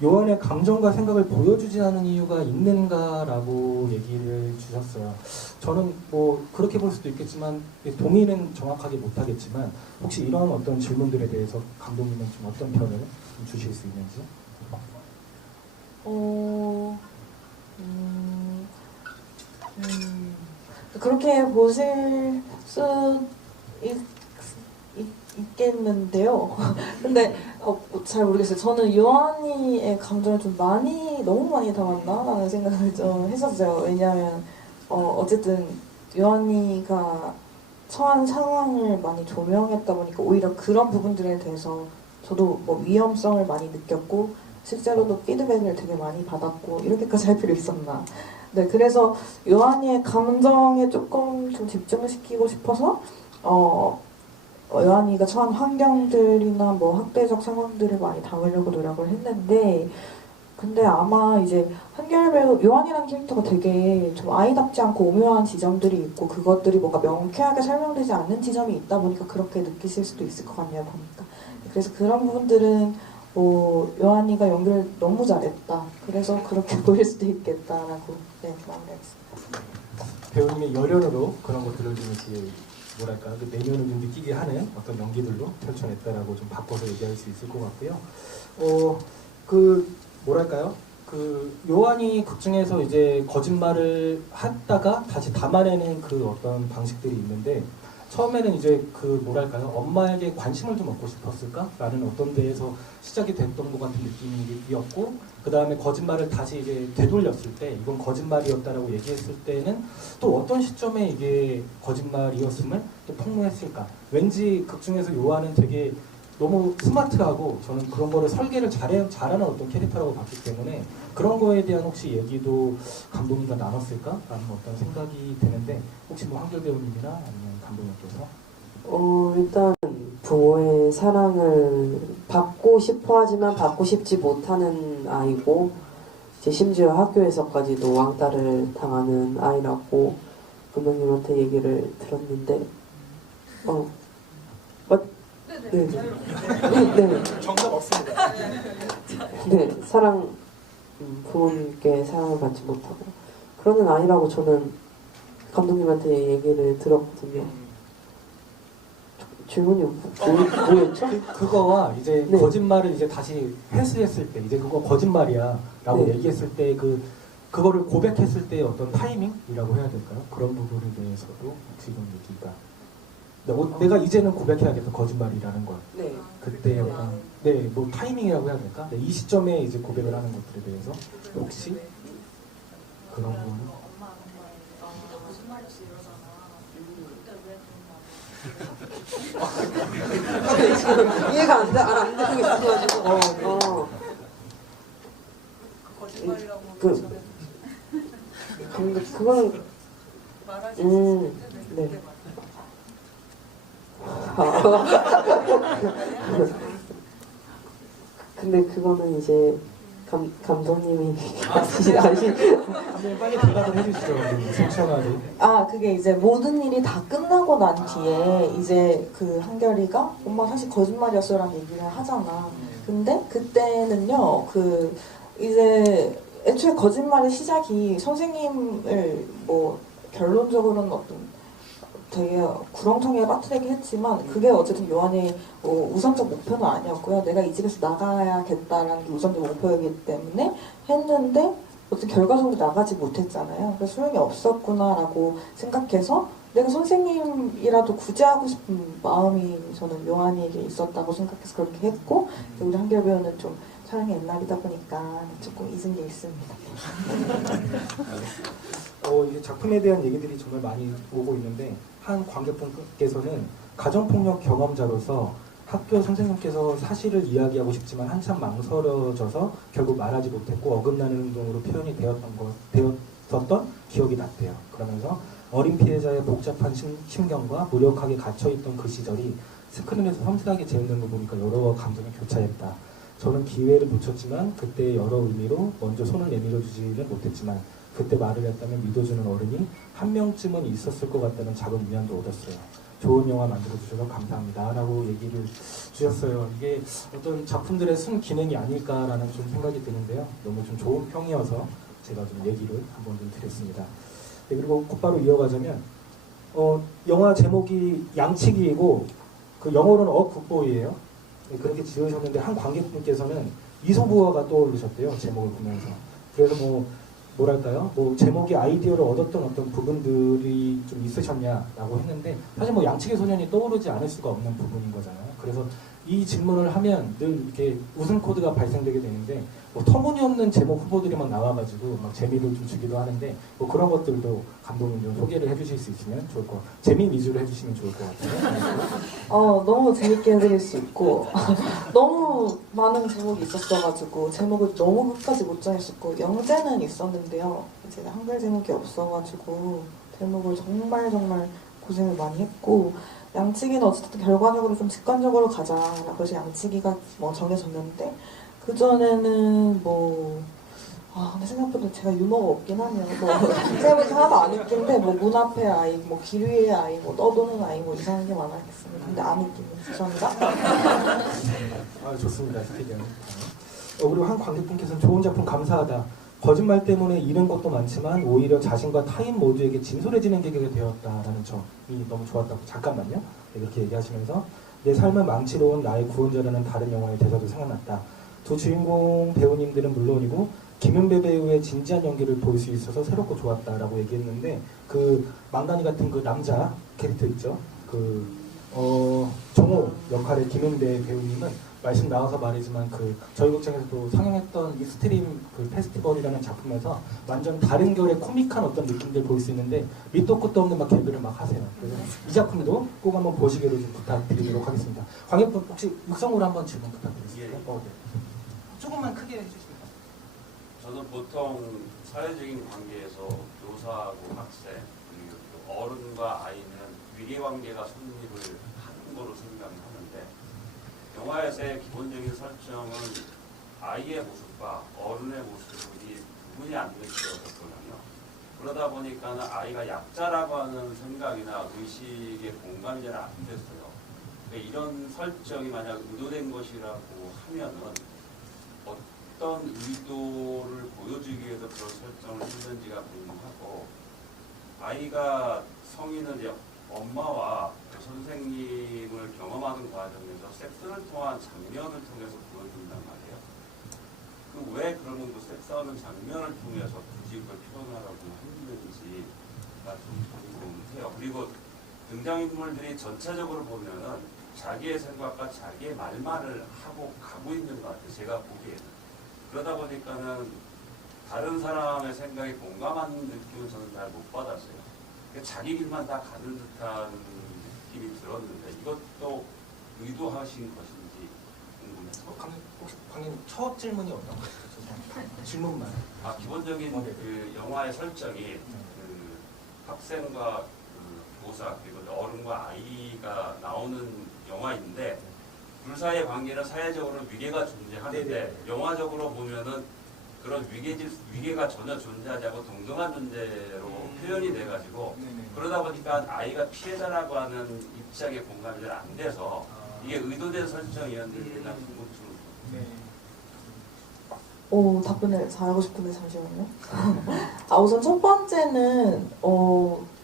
요한의 감정과 생각을 보여주지 않은 이유가 있는가라고 얘기를 주셨어요. 저는 뭐 그렇게 볼 수도 있겠지만 동의는 정확하게 못하겠지만 혹시 이런 어떤 질문들에 대해서 감독님은 좀 어떤 편을 좀 주실 수 있는지? 그렇게 보실 수 있겠는데요. 근데 잘 모르겠어요. 저는 요한이의 감정을 좀 너무 많이 담았나라는 생각을 좀 했었어요. 왜냐하면 어쨌든 요한이가 처한 상황을 많이 조명했다 보니까 오히려 그런 부분들에 대해서 저도 뭐 위험성을 많이 느꼈고 실제로도 피드백을 되게 많이 받았고 이렇게까지 할 필요 있었나. 네, 그래서 요한이의 감정에 조금 좀 집중을 시키고 싶어서 요한이가 처한 환경들이나 뭐 학대적 상황들을 많이 담으려고 노력을 했는데 근데 아마 이제 한결배우 요한이라는 캐릭터가 되게 좀 아이답지 않고 오묘한 지점들이 있고 그것들이 뭔가 명쾌하게 설명되지 않는 지점이 있다 보니까 그렇게 느끼실 수도 있을 것 같네요 보니까. 그래서 그런 부분들은 요한이가 연기를 너무 잘했다. 그래서 그렇게 보일 수도 있겠다라고 마무리하겠습니다. 배우님의 열연으로 그런 것들을 좀 이렇게 뭐랄까 그 내면을 좀 느끼게 하는 어떤 연기들로 펼쳐냈다라고 좀 바꿔서 얘기할 수 있을 것 같고요. 그 요한이 극 중에서 이제 거짓말을 했다가 다시 담아내는 그 어떤 방식들이 있는데 처음에는 이제 그 뭐랄까요 엄마에게 관심을 좀 얻고 싶었을까라는 어떤 데에서 시작이 됐던 것 같은 느낌이었고 그 다음에 거짓말을 다시 이제 되돌렸을 때 이건 거짓말이었다라고 얘기했을 때는 또 어떤 시점에 이게 거짓말이었음을 또 폭로했을까 왠지 극 중에서 요한은 되게 너무 스마트하고 저는 그런 거를 설계를 잘하는 어떤 캐릭터라고 봤기 때문에 그런 거에 대한 혹시 얘기도 감독님과 나눴을까라는 어떤 생각이 드는데 혹시 뭐 한결 배우님이나 아니면 감독님께서 일단 부모의 사랑을 받고 싶어 하지만 받고 싶지 못하는 아이고 이제 심지어 학교에서까지도 왕따를 당하는 아이라고 감독님한테 얘기를 들었는데 네. 네. 정답 없습니다. 네, 부모님께 사랑을 받지 못하고 그러는 아이라고 저는 감독님한테 얘기를 들었거든요. 질문이 뭐였죠? 그거와 이제 네. 거짓말을 이제 다시 회수했을 때 이제 그거 거짓말이야라고 네. 얘기했을 때 그거를 고백했을 때 어떤 타이밍이라고 해야 될까요? 그런 부분에 대해서도 지금 얘기가 내가 이제는 고백해야겠다 거짓말이라는 걸 네. 그때 약간 뭐 타이밍이라고 해야 될까? 이 시점에 이제 고백을 하는 것들에 대해서 혹시 그런 부분 이해가 안 되고 있어가지고 그거는 네. 근데 그거는 이제 감독님이 다시 감독님 빨리 대답을 해주시죠. 생청하게. 그게 이제 모든 일이 다 끝나고 난 뒤에 이제 그 한결이가 엄마 사실 거짓말이었어라는 얘기를 하잖아. 근데 그때는요, 이제 애초에 거짓말의 시작이 선생님을 뭐 결론적으로는 어떤 되게 구렁텅이에 빠뜨리긴 했지만 그게 어쨌든 요한의 우선적 목표는 아니었고요. 내가 이 집에서 나가야겠다라는 게 우선적 목표이기 때문에 했는데 어쨌든 결과적으로 나가지 못했잖아요. 그래서 소용이 없었구나라고 생각해서 내가 선생님이라도 구제하고 싶은 마음이 저는 요한이에게 있었다고 생각해서 그렇게 했고 우리 한결 배우는 좀 촬영이 옛날이다 보니까 조금 잊은 게 있습니다. 이게 작품에 대한 얘기들이 정말 많이 오고 있는데 한 관객분께서는 가정폭력 경험자로서 학교 선생님께서 사실을 이야기하고 싶지만 한참 망설여져서 결국 말하지 못했고 어긋나는 행동으로 표현이 되었었던 기억이 났대요. 그러면서 어린 피해자의 복잡한 심경과 무력하게 갇혀있던 그 시절이 스크린에서 섬세하게 재현된 거 보니까 여러 감정이 교차했다. 저는 기회를 놓쳤지만 그때 여러 의미로 먼저 손을 내밀어 주지는 못했지만 그때 말을 했다면 믿어주는 어른이 한 명쯤은 있었을 것 같다는 작은 위안도 얻었어요. 좋은 영화 만들어주셔서 감사합니다 라고 얘기를 주셨어요. 이게 어떤 작품들의 순기능이 아닐까라는 좀 생각이 드는데요. 너무 좀 좋은 평이어서 제가 좀 얘기를 한번 좀 드렸습니다. 네, 그리고 곧바로 이어가자면 영화 제목이 양치기이고 그 영어로는 굿보이예요. 네, 그렇게 지으셨는데 한 관객분께서는 이소부화가 떠오르셨대요. 제목을 보면서. 그래서 뭐랄까요? 제목의 아이디어를 얻었던 어떤 부분들이 좀 있으셨냐라고 했는데 사실 양치기 소년이 떠오르지 않을 수가 없는 부분인 거잖아요. 그래서 이 질문을 하면 늘 이렇게 웃음 코드가 발생되게 되는데 터무니없는 제목 후보들이만 나와가지고 막 재미를 좀 주기도 하는데 그런 것들도 감독님 좀 소개를 해주실 수 있으면 좋을 것 같아요. 재미 위주로 해주시면 좋을 것 같아요. 너무 재밌게 해드릴 수 있고 너무 많은 제목이 있었어가지고 제목을 너무 끝까지 못 정했었고 영재는 있었는데요. 이제 한글 제목이 없어가지고 제목을 정말 고생을 많이 했고 양치기는 어쨌든 결과적으로 좀 직관적으로 가자라고 해서 양치기가 정해졌는데 그전에는 근데 생각보다 제가 유머가 없긴 하네요. 생각보다 하나도 안 웃긴데 문 앞에 아이, 길 위에 아이, 떠도는 아이 이상한 게 많았겠습니다. 근데 안 웃깁니다. 죄송합니다. 좋습니다. 스피디언. 그리고 한 관객분께서는 좋은 작품 감사하다. 거짓말 때문에 잃은 것도 많지만 오히려 자신과 타인 모두에게 진솔해지는 계기가 되었다라는 점이 너무 좋았다고. 잠깐만요. 이렇게 얘기하시면서 내 삶을 망치러 온 나의 구원자라는 다른 영화의 대사도 생각났다. 두 주인공 배우님들은 물론이고 김윤배 배우의 진지한 연기를 볼 수 있어서 새롭고 좋았다라고 얘기했는데 그 망나니 같은 그 남자 캐릭터 있죠? 정호 역할의 김윤배 배우님은 말씀 나와서 말이지만 저희 극장에서도 상영했던 이스트림 페스티벌이라는 작품에서 완전 다른 결의 코믹한 어떤 느낌들 볼 수 있는데 밑도 끝도 없는 개그를 하세요. 그래서 이 작품도 꼭 한번 보시기로 좀 부탁드리도록 하겠습니다. 관객분 혹시 육성으로 한번 질문 부탁드리겠습니다. 네. 조금만 크게 해주시면. 저는 보통 사회적인 관계에서 교사하고 학생 그리고 어른과 아이는 위계관계가 성립을 하는 거로 생각하는데 영화에서의 기본적인 설정은 아이의 모습과 어른의 모습이 구분이 안 되었거든요. 그러다 보니까는 아이가 약자라고 하는 생각이나 의식에 공감이 잘 안 됐어요. 그러니까 이런 설정이 만약 의도된 것이라고 하면은 어떤 의도를 보여주기 위해서 그런 설정을 했는지가 궁금하고, 아이가 성인은 이제 엄마와 그 선생님을 경험하는 과정에서 섹스를 통한 장면을 통해서 보여준단 말이에요. 그 왜 그러면 그 섹스하는 장면을 통해서 굳이 그걸 표현하라고 했는지가 좀 궁금해요. 그리고 등장인물들이 전체적으로 보면은 자기의 생각과 자기의 말만을 하고 가고 있는 것 같아요. 제가 보기에는. 그러다 보니까는 다른 사람의 생각에 공감하는 느낌은 저는 잘 못 받았어요. 자기 길만 다 가는 듯한 느낌이 들었는데 이것도 의도하신 것인지 궁금해서. 혹시 방금 첫 질문이 어떤 거예요? 죄송합니다. 질문만. 기본적인 네. 그 영화의 설정이 그 학생과 그 교사 그리고 어른과 아이가 나오는 영화인데 둘 사이의 관계는 사회적으로 위계가 존재하는데 네네. 영화적으로 보면은 그런 위계가 전혀 존재하지 않고 동등한 존재로 표현이 돼가지고 네네. 그러다 보니까 아이가 피해자라고 하는 입장에 공감이 잘 안 돼서 이게 의도된 설정이었는지 난 궁금증을. 네. 답변을 잘하고 싶은데 잠시만요. 우선 첫 번째는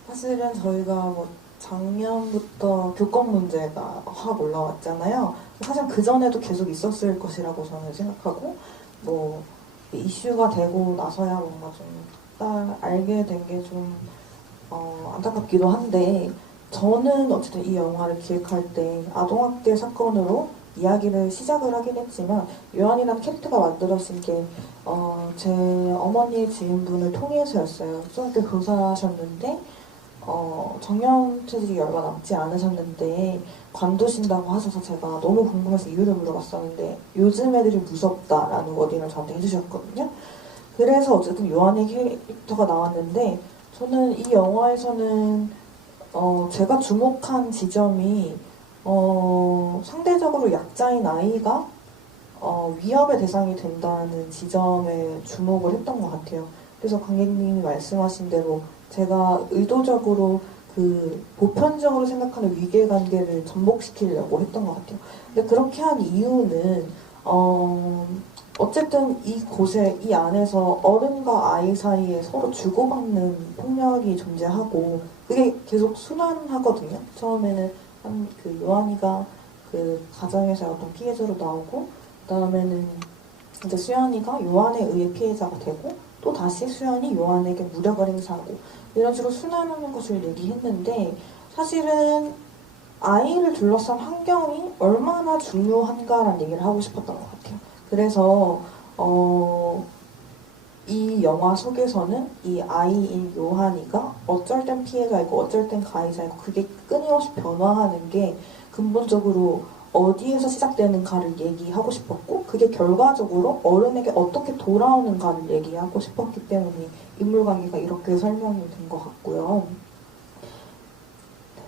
사실은 저희가 뭐 작년부터 교권 문제가 확 올라왔잖아요. 사실 그 전에도 계속 있었을 것이라고 저는 생각하고 뭐 이슈가 되고 나서야 뭔가 좀 딱 알게 된 게 좀 안타깝기도 한데, 저는 어쨌든 이 영화를 기획할 때 아동학대 사건으로 이야기를 시작을 하긴 했지만 요한이라는 캐릭터가 만들어진 게 제 어머니의 지인분을 통해서였어요. 초등학교 교사하셨는데 정년퇴직이 얼마 남지 않으셨는데 관두신다고 하셔서 제가 너무 궁금해서 이유를 물어봤었는데 요즘 애들이 무섭다라는 워딩을 저한테 해주셨거든요. 그래서 어쨌든 요한의 캐릭터가 나왔는데, 저는 이 영화에서는 제가 주목한 지점이 상대적으로 약자인 아이가 위협의 대상이 된다는 지점에 주목을 했던 것 같아요. 그래서 관객님이 말씀하신 대로 제가 의도적으로 그 보편적으로 생각하는 위계관계를 전복시키려고 했던 것 같아요. 근데 그렇게 한 이유는 어쨌든 이곳에 이 안에서 어른과 아이 사이에 서로 주고받는 폭력이 존재하고 그게 계속 순환하거든요. 처음에는 그 요한이가 그 가정에서 어떤 피해자로 나오고, 그다음에는 이제 수연이가 요한에 의해 피해자가 되고, 또 다시 수연이 요한에게 무력을 행사하고, 이런 식으로 순환하는 것을 얘기했는데, 사실은 아이를 둘러싼 환경이 얼마나 중요한가라는 얘기를 하고 싶었던 것 같아요. 그래서 이 영화 속에서는 이 아이인 요한이가 어쩔 땐 피해자이고 어쩔 땐 가해자이고 그게 끊임없이 변화하는 게 근본적으로 어디에서 시작되는가를 얘기하고 싶었고, 그게 결과적으로 어른에게 어떻게 돌아오는가를 얘기하고 싶었기 때문에 인물관계가 이렇게 설명이 된 것 같고요.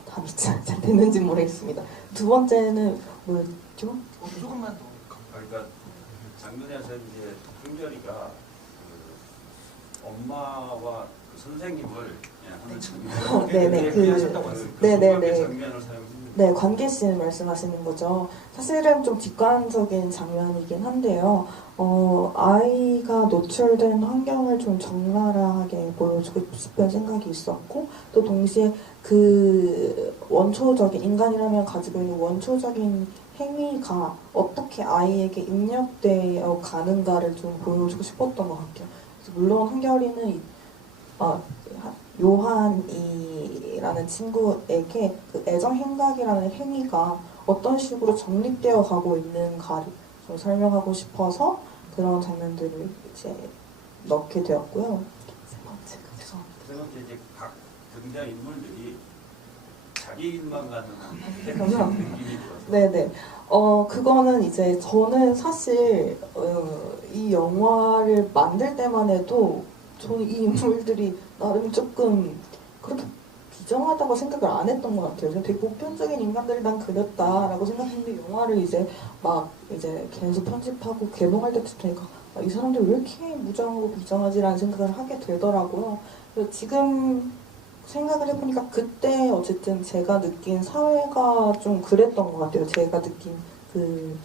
답이 잘 됐는지 모르겠습니다. 두 번째는 뭐였죠? 조금만 더. 그러니까 장면에서 이제 흥결이가 그 엄마와 그 선생님을 하는 장면. 네네. 얘기하셨다고 했습니다. 네네네. 장면을 사용했는데. 네, 관계씬 말씀하시는 거죠. 사실은 좀 뒷관적인 장면이긴 한데요. 아이가 노출된 환경을 좀 적나라하게 보여주고 싶은 생각이 있었고, 또 동시에 그 원초적인, 인간이라면 가지고 있는 원초적인 행위가 어떻게 아이에게 입력되어 가는가를 좀 보여주고 싶었던 것 같아요. 그래서 물론 한결이는 요한이라는 친구에게 그 애정 행각이라는 행위가 어떤 식으로 정립되어 가고 있는가를 좀 설명하고 싶어서 그런 장면들을 이제 넣게 되었고요. 세 번째가 죄송합니다. 세 번째 이제 각 등장 인물들이 자기 일만 가는 감사합니다. 느낌이 들어서. 네네. 그거는 이제 저는 사실 이 영화를 만들 때만 해도 저는 이 인물들이 나름 조금 그렇게 비정하다고 생각을 안 했던 것 같아요. 그래서 되게 보편적인 인간들을 난 그렸다라고 생각했는데 영화를 이제 막 이제 계속 편집하고 개봉할 때쯤 되니까 이 사람들 왜 이렇게 무정하고 비정하지라는 생각을 하게 되더라고요. 그래서 지금 생각을 해보니까 그때 어쨌든 제가 느낀 사회가 좀 그랬던 것 같아요. 제가 느낀 그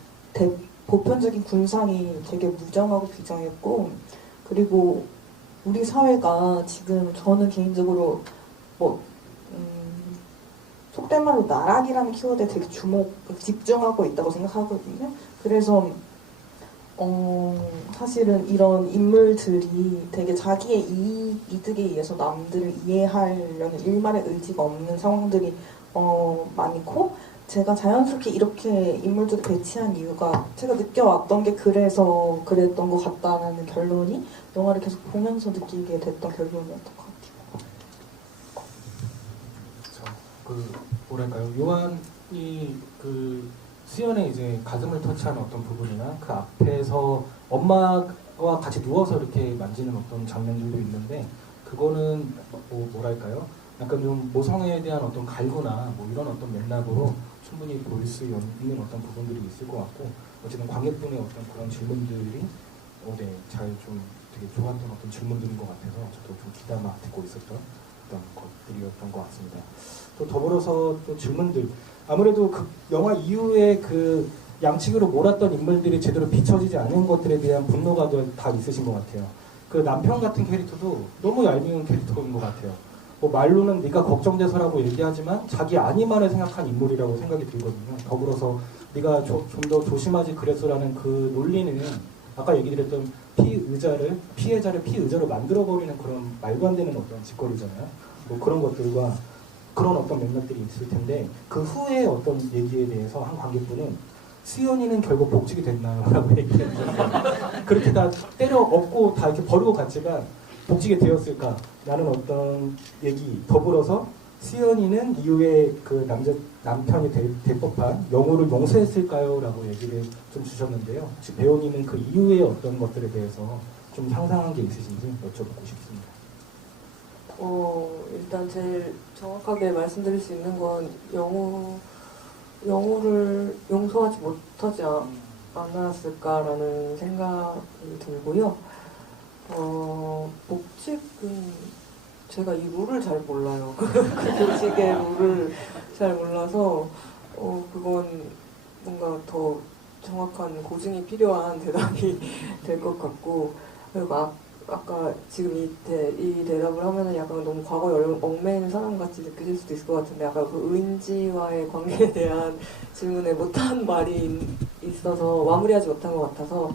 보편적인 군상이 되게 무정하고 비정했고, 그리고 우리 사회가 지금 저는 개인적으로 뭐 속된 말로 나락이라는 키워드에 되게 집중하고 있다고 생각하거든요. 그래서 사실은 이런 인물들이 되게 자기의 이득에 의해서 남들을 이해하려는 일말의 의지가 없는 상황들이 많고, 제가 자연스럽게 이렇게 인물들을 배치한 이유가 제가 느껴왔던 게 그래서 그랬던 것 같다는 결론이 영화를 계속 보면서 느끼게 됐던 결론이었던 것 같아요. 뭐랄까요, 요한이 그 수연의 이제 가슴을 터치한 어떤 부분이나 그 앞에서 엄마와 같이 누워서 이렇게 만지는 어떤 장면들도 있는데, 그거는 뭐랄까요, 약간 좀 모성애에 대한 어떤 갈구나 뭐 이런 어떤 맥락으로 충분히 보일 수 있는 어떤 부분들이 있을 것 같고, 어쨌든 관객분의 어떤 그런 질문들이 잘 좀 되게 좋았던 어떤 질문들인 것 같아서 저도 좀 귀담아 듣고 있었던 어떤 것들이었던 것 같습니다. 또 더불어서 또 질문들, 아무래도 그 영화 이후에 그 양측으로 몰았던 인물들이 제대로 비춰지지 않은 것들에 대한 분노가 다 있으신 것 같아요. 그 남편 같은 캐릭터도 너무 얄미운 캐릭터인 것 같아요. 뭐 말로는 네가 걱정돼서라고 얘기하지만 자기 아니만을 생각한 인물이라고 생각이 들거든요. 더불어서 네가 좀 더 조심하지 그랬어라는 그 논리는 아까 얘기 드렸던 피해자를 피의자로 만들어버리는 그런 말도 안 되는 어떤 짓거리잖아요. 뭐 그런 것들과 그런 어떤 맥락들이 있을 텐데, 그 후에 어떤 얘기에 대해서 한 관객분은 수연이는 결국 복직이 됐나요? 라고 얘기했는데, 그렇게 다 때려 엎고 다 이렇게 버리고 갔지만 복직이 되었을까? 라는 어떤 얘기, 더불어서 수연이는 이후에 그 남편이 될 법한 영우를 용서했을까요? 라고 얘기를 좀 주셨는데요. 혹시 배우님은 그 이후에 어떤 것들에 대해서 좀 상상한 게 있으신지 여쭤보고 싶습니다. 일단 제일 정확하게 말씀드릴 수 있는 건 영우를 용서하지 못하지 않았을까라는 생각이 들고요. 복직은 제가 이 룰을 잘 몰라요. 그 복직의 룰을 잘 몰라서 그건 뭔가 더 정확한 고증이 필요한 대답이 될 것 같고, 그리고 아까 지금 이 대답을 하면은 약간 너무 과거에 얽매이는 사람같이 느껴질 수도 있을 것 같은데, 아까 그 은지와의 관계에 대한 질문에 못한 말이 있어서 마무리하지 못한 것 같아서,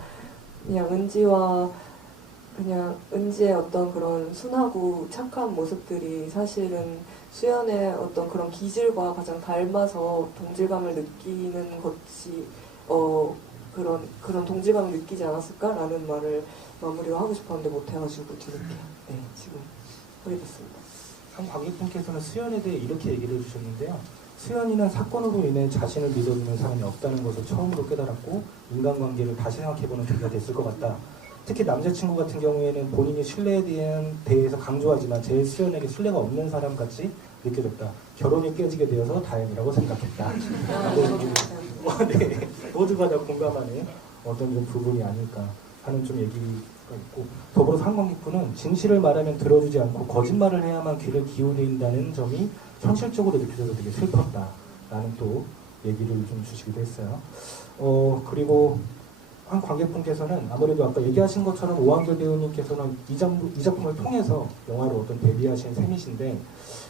그냥 은지의 어떤 그런 순하고 착한 모습들이 사실은 수연의 어떤 그런 기질과 가장 닮아서 동질감을 느끼는 것이 그런 동질감을 느끼지 않았을까라는 말을 마무리를 하고 싶었는데 못해가지고 뒤늦게 지금 허리됐습니다. 한 관객분께서는 수연에 대해 이렇게 얘기를 해주셨는데요. 수연이는 사건으로 인해 자신을 믿어주는 사람이 없다는 것을 처음으로 깨달았고 인간관계를 다시 생각해보는 계기가 됐을 것 같다. 특히 남자친구 같은 경우에는 본인이 신뢰에 대해서 강조하지만 제일 수연에게 신뢰가 없는 사람같이 느껴졌다. 결혼이 깨지게 되어서 다행이라고 생각했다. 네, 모두가 다 공감하는 어떤 좀 부분이 아닐까 하는 좀 얘기가 있고, 더불어서 한 관객분은 진실을 말하면 들어주지 않고 거짓말을 해야만 귀를 기울인다는 점이 현실적으로 느껴져서 되게 슬펐다라는 또 얘기를 좀 주시기도 했어요. 그리고 한 관객분께서는 아무래도 아까 얘기하신 것처럼 오한결 배우님께서는 이 작품을 통해서 영화로 어떤 데뷔하신 셈이신데,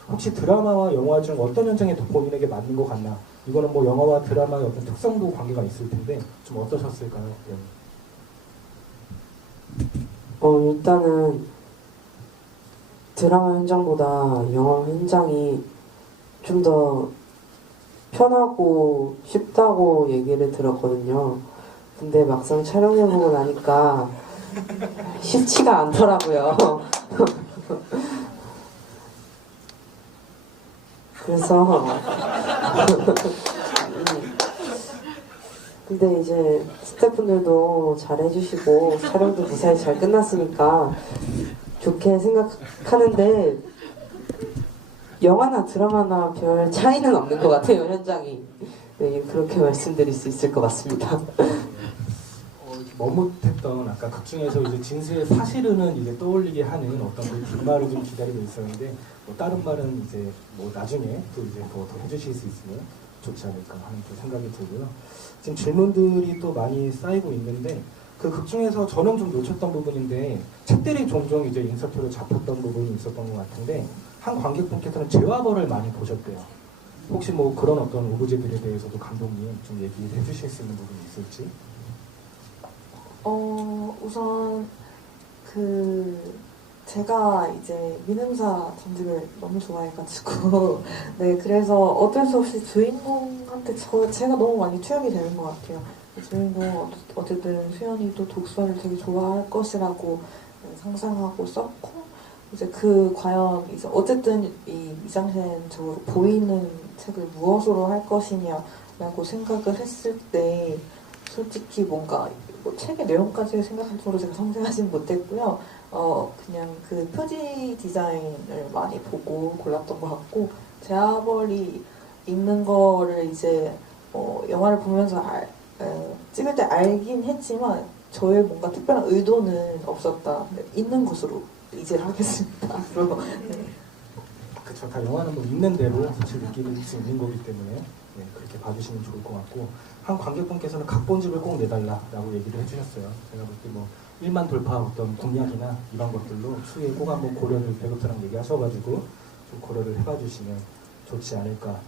혹시 드라마와 영화 중 어떤 현장이 더 본인에게 맞는 것 같나? 이거는 뭐 영화와 드라마의 어떤 특성도 관계가 있을 텐데 좀 어떠셨을까요? 일단은 드라마 현장보다 영화 현장이 좀 더 편하고 쉽다고 얘기를 들었거든요. 근데 막상 촬영해보고 나니까 쉽지가 않더라고요. 그래서 근데 이제 스태프분들도 잘 해주시고 촬영도 무사히 잘 끝났으니까 좋게 생각하는데, 영화나 드라마나 별 차이는 없는 것 같아요, 현장이. 네, 그렇게 말씀드릴 수 있을 것 같습니다. 머뭇했던 아까 극 중에서 이제 진수의 사실은 이제 떠올리게 하는 어떤 그 뒷말을 좀 기다리고 있었는데 뭐 다른 말은 이제 뭐 나중에 또 이제 더 해주실 수 있으면 좋지 않을까 하는 또 생각이 들고요. 지금 질문들이 또 많이 쌓이고 있는데 그 극 중에서 저는 좀 놓쳤던 부분인데 책들이 종종 이제 인서트로 잡혔던 부분이 있었던 것 같은데 한 관객분께서는 제와벌을 많이 보셨대요. 혹시 뭐 그런 어떤 오브제들에 대해서도 감독님 좀 얘기를 해주실 수 있는 부분이 있을지? 우선 제가 이제 민음사 전집을 너무 좋아해가지고 네, 그래서 어쩔 수 없이 주인공한테 제가 너무 많이 투영이 되는 것 같아요. 주인공 어쨌든 수연이 또 독서를 되게 좋아할 것이라고 상상하고 썼고 이제 과연 이제 어쨌든 이 미장센적으로 보이는 책을 무엇으로 할 것이냐라고 생각을 했을 때 솔직히 뭔가 뭐 책의 내용까지 생각할 정도로 제가 상세하진 못했고요. 그냥 그 표지 디자인을 많이 보고 골랐던 것 같고 제아벌이 있는 거를 이제 영화를 보면서 찍을 때 알긴 했지만 저의 뭔가 특별한 의도는 없었다. 있는 것으로 이제를 하겠습니다. 앞으로. 네. 그쵸, 다 영화는 뭐 있는 대로 사실 느낄 수 있는 거기 때문에 네, 그렇게 봐주시면 좋을 것 같고 한 관객분께서는 각본집을 꼭 내달라라고 얘기를 해주셨어요. 제가 볼 때 뭐 1만 돌파 어떤 공약이나 이런 것들로 추후에 꼭 한번 고려를 배우터랑 얘기하셔가지고 좀 고려를 해봐주시면 좋지 않을까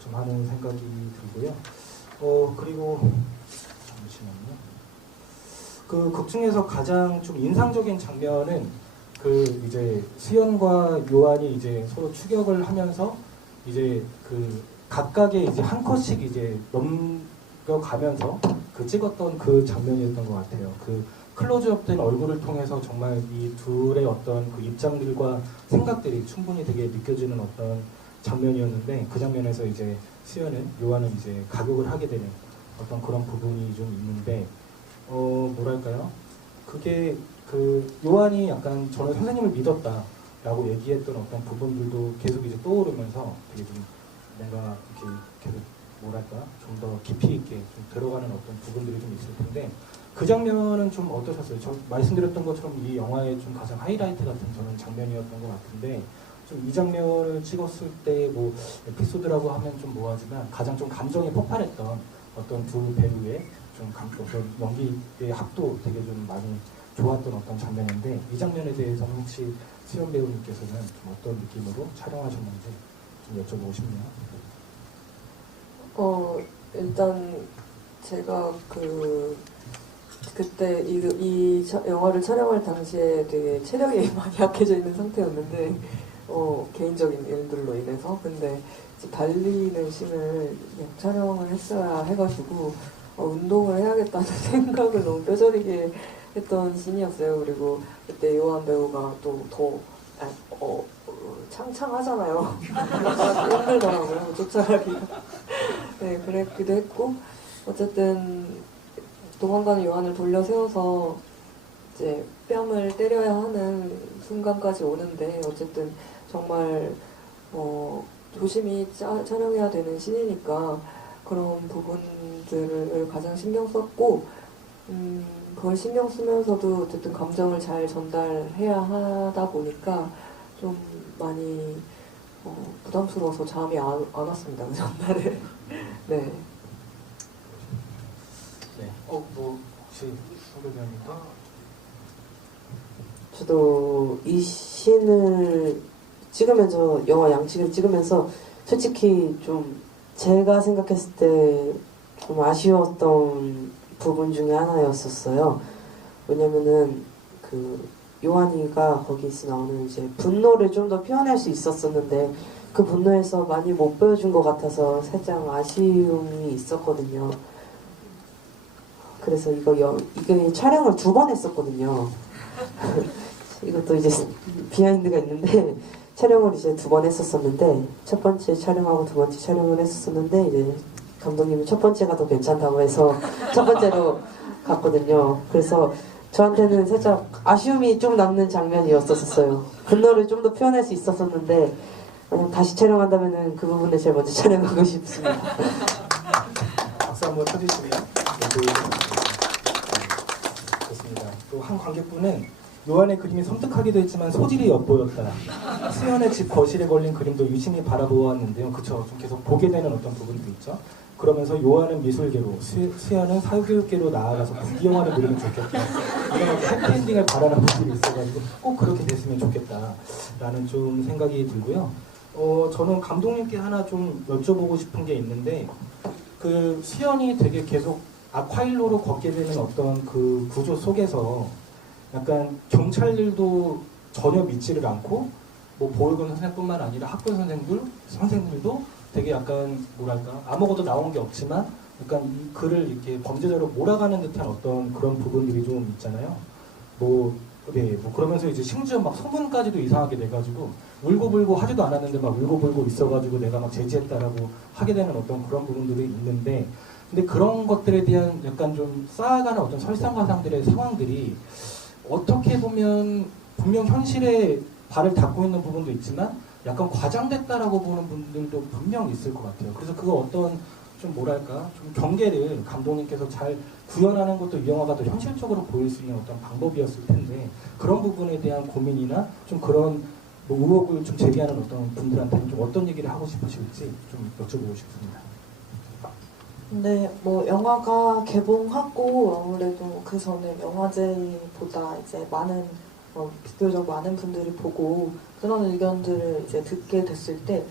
좀 하는 생각이 들고요. 그리고 잠시만요. 그 극 중에서 가장 좀 인상적인 장면은 그 이제 수연과 요한이 이제 서로 추격을 하면서 이제 그 각각의 이제 한 컷씩 이제 넘겨가면서 그 찍었던 그 장면이었던 것 같아요. 그 클로즈업된 얼굴을 통해서 정말 이 둘의 어떤 그 입장들과 생각들이 충분히 되게 느껴지는 어떤 장면이었는데 그 장면에서 이제 수연은 요한은 이제 가격을 하게 되는 어떤 그런 부분이 좀 있는데 뭐랄까요? 그게 그 요한이 약간 저는 선생님을 믿었다라고 얘기했던 어떤 부분들도 계속 이제 떠오르면서 되게 좀 뭔가 이렇게 계속 뭐랄까 좀 더 깊이 있게 좀 들어가는 어떤 부분들이 좀 있을 텐데 그 장면은 좀 어떠셨어요? 저 말씀드렸던 것처럼 이 영화의 좀 가장 하이라이트 같은 저는 장면이었던 것 같은데 좀 이 장면을 찍었을 때 뭐 에피소드라고 하면 좀 뭐하지만 가장 좀 감정이 폭발했던 어떤 두 배우의 좀 어떤 연기의 합도 되게 좀 많이 좋았던 어떤 장면인데 이 장면에 대해서는 혹시 수연 배우님께서는 좀 어떤 느낌으로 촬영하셨는지 좀 여쭤보고 싶네요. 일단 제가 그때 이 영화를 촬영할 당시에 되게 체력이 많이 약해져 있는 상태였는데 개인적인 일들로 인해서 근데 이제 달리는 씬을 촬영을 했어야 해가지고 운동을 해야겠다는 생각을 너무 뼈저리게 했던 씬이었어요. 그리고 그때 요한 배우가 또 더 창창하잖아요. 힘들더라고요, 쫓아가기가. 네, 그랬기도 했고 어쨌든 도망가는 요한을 돌려 세워서 이제 뺨을 때려야 하는 순간까지 오는데 어쨌든 정말 조심히 촬영해야 되는 씬이니까 그런 부분들을 가장 신경 썼고 그걸 신경 쓰면서도 어쨌든 감정을 잘 전달해야 하다 보니까 좀 많이 부담스러워서 잠이 안 왔습니다. 그 전날에. 네. 네. 뭐 혹시 소개자님도 저도 이 씬을 찍으면서 영화 양측을 찍으면서 솔직히 좀 제가 생각했을 때 좀 아쉬웠던 부분 중에 하나였었어요. 왜냐면은 그 요한이가 거기서 나오는 이제 분노를 좀 더 표현할 수 있었었는데 그 분노에서 많이 못 보여준 것 같아서 살짝 아쉬움이 있었거든요. 그래서 이게 촬영을 2번 했었거든요. 이것도 이제 비하인드가 있는데 촬영을 이제 2번 했었었는데 첫 번째 촬영하고 두 번째 촬영을 했었었는데 이제 감독님이 첫 번째가 더 괜찮다고 해서 첫 번째로 갔거든요. 그래서 저한테는 살짝 아쉬움이 좀 남는 장면이었었어요. 분노를 좀 더 표현할 수 있었었는데 만약 다시 촬영한다면은 그 부분을 제일 먼저 촬영하고 싶습니다. 박수 한번 쳐주시면 네, 보여드리겠습니다. 좋습니다. 또 한 관객분은 요한의 그림이 섬뜩하기도 했지만 소질이 엿보였다. 수연의 집 거실에 걸린 그림도 유심히 바라보았는데요. 그쵸? 좀 계속 보게 되는 어떤 부분도 있죠. 그러면서 요한은 미술계로, 수연은 사교육계로 나아가서 부귀영화를 누리면 좋겠다. 이런 해피엔딩을 바라는 분들이 있어가지고 꼭 그렇게 됐으면 좋겠다라는 좀 생각이 들고요. 저는 감독님께 하나 좀 여쭤보고 싶은 게 있는데 그 수연이 되게 계속 아쿠아일로로 걷게 되는 어떤 그 구조 속에서 약간 경찰들도 전혀 믿지를 않고 뭐 보육원 선생뿐만 아니라 학교 선생들도 되게 약간 뭐랄까 아무것도 나온 게 없지만 약간 이 글을 이렇게 범죄자로 몰아가는 듯한 어떤 그런 부분들이 좀 있잖아요. 뭐 그러면서 이제 심지어 막 소문까지도 이상하게 내가지고 울고불고 하지도 않았는데 막 울고불고 있어가지고 내가 막 제지했다라고 하게 되는 어떤 그런 부분들이 있는데 근데 그런 것들에 대한 약간 좀 쌓아가는 어떤 설상가상들의 상황들이 어떻게 보면 분명 현실에 발을 닫고 있는 부분도 있지만 약간 과장됐다라고 보는 분들도 분명 있을 것 같아요. 그래서 그거 어떤 좀 뭐랄까 좀 경계를 감독님께서 잘 구현하는 것도 이 영화가 더 현실적으로 보일 수 있는 어떤 방법이었을 텐데 그런 부분에 대한 고민이나 좀 그런 뭐 의혹을 좀 제기하는 어떤 분들한테는 좀 어떤 얘기를 하고 싶으실지 좀 여쭤보고 싶습니다. 근데 뭐 영화가 개봉하고 아무래도 그 전에 영화제보다 이제 많은 비교적 많은 분들이 보고 그런 의견들을 이제 듣게 됐을 때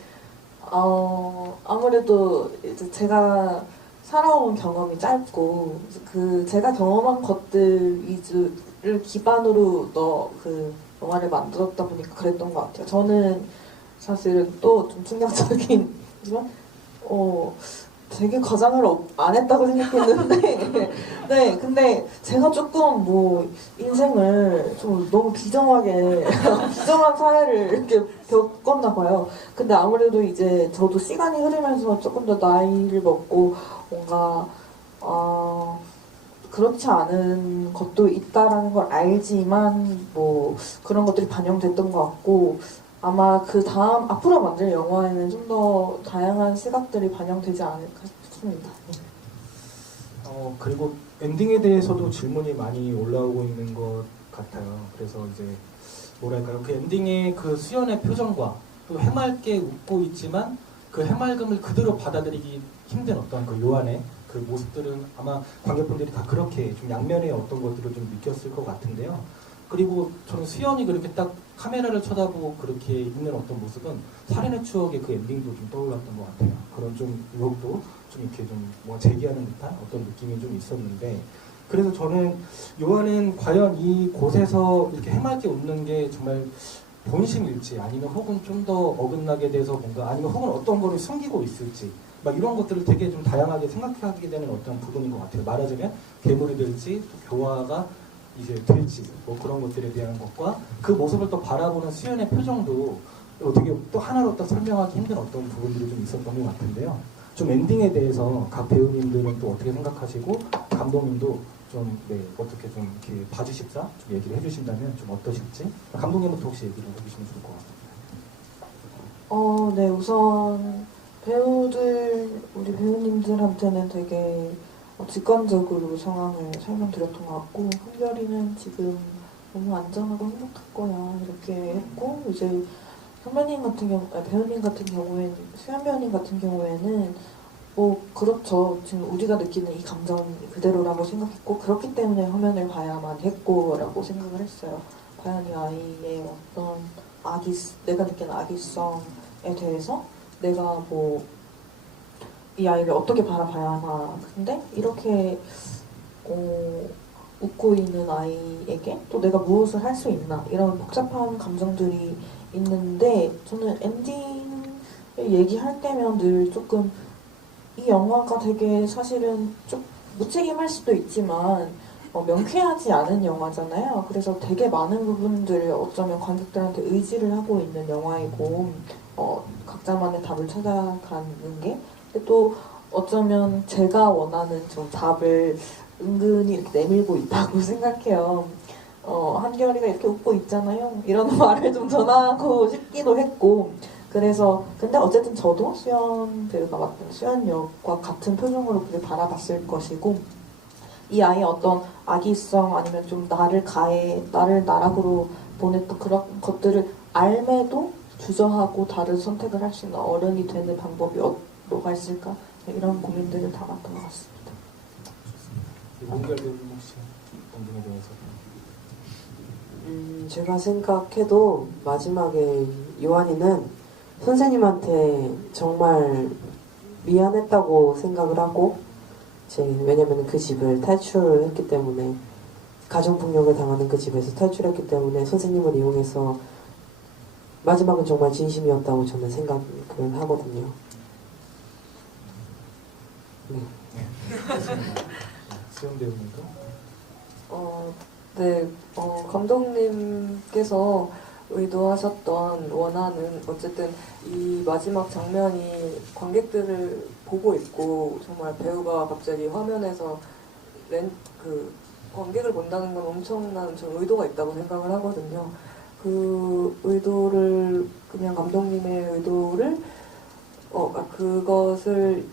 아무래도 이제 제가 살아온 경험이 짧고 그 제가 경험한 것들 위주를 기반으로 그 영화를 만들었다 보니까 그랬던 것 같아요. 저는 사실은 또 좀 충격적이지만 되게 과장을 안 했다고 생각했는데 네 근데 제가 조금 뭐 인생을 좀 너무 비정하게 비정한 사회를 이렇게 겪었나 봐요. 근데 아무래도 이제 저도 시간이 흐르면서 조금 더 나이를 먹고 뭔가 그렇지 않은 것도 있다라는 걸 알지만 뭐 그런 것들이 반영됐던 것 같고 아마 그 다음 앞으로 만들 영화에는 좀 더 다양한 시각들이 반영되지 않을까 싶습니다. 그리고 엔딩에 대해서도 질문이 많이 올라오고 있는 것 같아요. 그래서 이제 뭐랄까요? 그 엔딩의 그 수연의 표정과 또 해맑게 웃고 있지만 그 해맑음을 그대로 받아들이기 힘든 어떤 그 요한의 그 모습들은 아마 관객분들이 다 그렇게 좀 양면의 어떤 것들을 좀 느꼈을 것 같은데요. 그리고 저는 수연이 그렇게 딱 카메라를 쳐다보고 그렇게 있는 어떤 모습은 살인의 추억의 그 엔딩도 좀 떠올랐던 것 같아요. 그런 좀 의혹도 좀 이렇게 좀 뭐 제기하는 듯한 어떤 느낌이 좀 있었는데 그래서 저는 요한은 과연 이 곳에서 이렇게 해맑게 웃는 게 정말 본심일지 아니면 혹은 좀 더 어긋나게 돼서 뭔가 아니면 혹은 어떤 거를 숨기고 있을지 막 이런 것들을 되게 좀 다양하게 생각하게 되는 어떤 부분인 것 같아요. 말하자면 괴물이 될지 또 교화가 이제 될지 뭐 그런 것들에 대한 것과 그 모습을 또 바라보는 수연의 표정도 어떻게 또 하나로 딱 설명하기 힘든 어떤 부분들이 좀 있었던 것 같은데요. 좀 엔딩에 대해서 각 배우님들은 또 어떻게 생각하시고 감독님도 좀 어떻게 좀 이렇게 봐주십사 좀 얘기를 해주신다면 좀 어떠실지 감독님부터 혹시 얘기를 해주시면 좋을 것 같습니다. 네 우선 우리 배우님들한테는 되게 직관적으로 상황을 설명드렸던 것 같고 한결이는 지금 너무 안전하고 행복할 거야 이렇게 했고 이제 배우님 같은 경우에는 수연 배우님 같은 경우에는 뭐 그렇죠. 지금 우리가 느끼는 이 감정이 그대로라고 생각했고 그렇기 때문에 화면을 봐야만 했고라고 생각을 했어요. 과연 이 아이의 어떤 내가 느끼는 악의성에 대해서 내가 뭐 이 아이를 어떻게 바라봐야 하나. 근데 이렇게 웃고 있는 아이에게 또 내가 무엇을 할 수 있나 이런 복잡한 감정들이 있는데 저는 엔딩을 얘기할 때면 늘 조금 이 영화가 되게 사실은 좀 무책임할 수도 있지만 명쾌하지 않은 영화잖아요. 그래서 되게 많은 부분들을 어쩌면 관객들한테 의지를 하고 있는 영화이고 각자만의 답을 찾아가는 게 근데 또 어쩌면 제가 원하는 좀 답을 은근히 이렇게 내밀고 있다고 생각해요. 한결이가 이렇게 웃고 있잖아요. 이런 말을 좀 전하고 싶기도 했고 그래서 근데 어쨌든 저도 수연 배우가 맡은 수연 역과 같은 표정으로 그를 바라봤을 것이고 이 아이의 어떤 악의성 아니면 좀 나를 나락으로 보냈던 그런 것들을 알매도 주저하고 다른 선택을 할 수 있는 어른이 되는 방법이 뭐가 있을까 이런 고민들을 담았던 것 같습니다. 문결 배우님 혹시 공동에 대해서 제가 생각해도 마지막에 요한이는 선생님한테 정말 미안했다고 생각을 하고 왜냐면 그 집을 탈출을 했기 때문에 가정폭력을 당하는 그 집에서 탈출했기 때문에 선생님을 이용해서 마지막은 정말 진심이었다고 저는 생각을 하거든요. 네. 수연 배우님도 네, 감독님께서 의도하셨던 원하는 어쨌든 이 마지막 장면이 관객들을 보고 있고 정말 배우가 갑자기 화면에서 관객을 본다는 건 엄청난 전 의도가 있다고 생각을 하거든요. 그 의도를 그냥 감독님의 의도를 그것을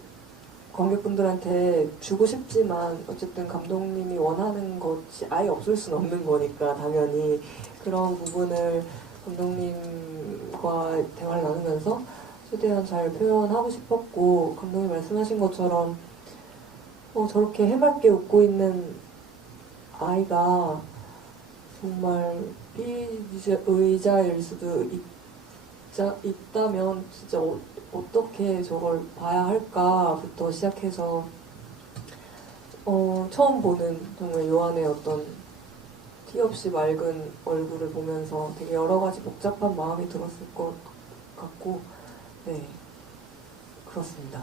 관객분들한테 주고 싶지만 어쨌든 감독님이 원하는 것이 아예 없을 수는 없는 거니까 당연히 그런 부분을 감독님과 대화를 나누면서 최대한 잘 표현하고 싶었고 감독님 말씀하신 것처럼 저렇게 해맑게 웃고 있는 아이가 정말 피의자일 수도 있다면 진짜 어떻게 저걸 봐야 할까부터 시작해서 처음 보는 정말 요한의 어떤 티 없이 맑은 얼굴을 보면서 되게 여러 가지 복잡한 마음이 들었을 것 같고 네 그렇습니다.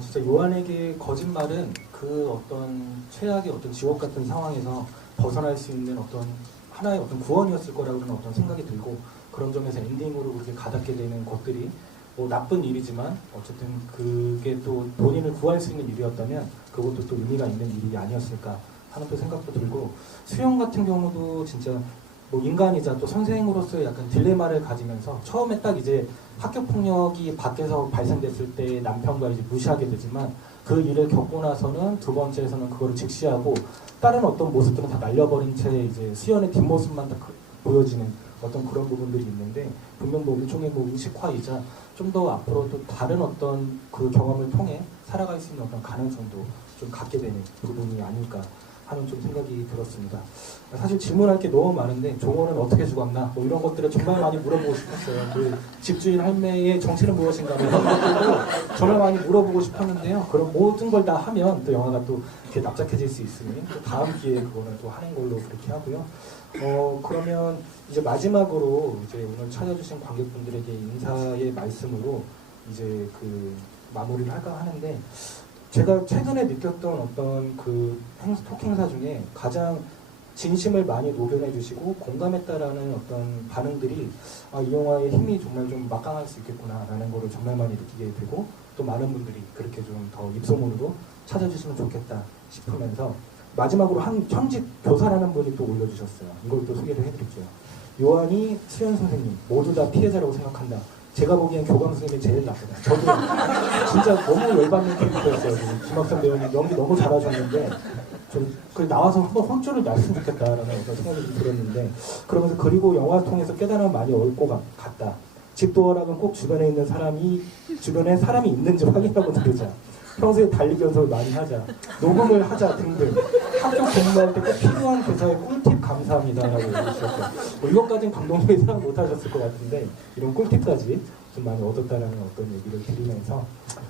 진짜 요한에게 거짓말은 그 어떤 최악의 어떤 지옥 같은 상황에서 벗어날 수 있는 어떤 하나의 어떤 구원이었을 거라고는 어떤 생각이 들고 그런 점에서 엔딩으로 그렇게 가닿게 되는 것들이 나쁜 일이지만 어쨌든 그게 또 본인을 구할 수 있는 일이었다면 그것도 또 의미가 있는 일이 아니었을까 하는 또 생각도 들고 수영 같은 경우도 진짜 인간이자 또 선생으로서의 약간 딜레마를 가지면서 처음에 딱 이제 학교 폭력이 밖에서 발생됐을 때 남편과 이제 무시하게 되지만 그 일을 겪고 나서는 두 번째에서는 그거를 직시하고 다른 어떤 모습들은 다 날려버린 채 이제 수연의 뒷모습만 딱 보여지는 어떤 그런 부분들이 있는데 분명 일종의 의식화이자 좀 더 앞으로 또 다른 어떤 그 경험을 통해 살아갈 수 있는 어떤 가능성도 좀 갖게 되는 부분이 아닐까 하는 좀 생각이 들었습니다. 사실 질문할 게 너무 많은데 종호는 어떻게 죽었나 이런 것들을 정말 많이 물어보고 싶었어요. 그 집주인 할매의 정체는 무엇인가 이런 것들도 정말 많이 물어보고 싶었는데요. 그런 모든 걸 다 하면 또 영화가 또 이렇게 납작해질 수 있으니 또 다음 기회에 그거는 또 하는 걸로 그렇게 하고요. 그러면 이제 마지막으로 이제 오늘 찾아주신 관객분들에게 인사의 말씀으로 이제 그 마무리를 할까 하는데 제가 최근에 느꼈던 어떤 그 스톡 행사 중에 가장 진심을 많이 녹여내 주시고 공감했다라는 어떤 반응들이 이 영화의 힘이 정말 좀 막강할 수 있겠구나라는 거를 정말 많이 느끼게 되고 또 많은 분들이 그렇게 좀 더 입소문으로 찾아주시면 좋겠다 싶으면서 마지막으로 한 현직 교사라는 분이 또 올려주셨어요. 이걸 또 소개를 해드릴게요. 요한이 수연 선생님 모두 다 피해자라고 생각한다. 제가 보기엔 교감 선생님이 제일 나쁘다. 저도 진짜 너무 열받는 캐릭터였어요. 김학선 배우님 연기 너무 잘하셨는데 좀 나와서 한번 혼쭐을 냈으면 좋겠다라는 어떤 생각이 좀 들었는데 그러면서 그리고 영화 통해서 깨달음을 많이 얻고 갔다. 집도어락은 꼭 주변에 사람이 있는지 확인하고 들으자. 평소에 달리기 연습을 많이 하자. 녹음을 하자 등등. 학교 공부할 때 꼭 필요한 교사의 꿀팁 감사합니다라고 얘기하셨어요. 이것까지는 감독님이 생각 못하셨을 것 같은데 이런 꿀팁까지 좀 많이 얻었다라는 어떤 얘기를 드리면서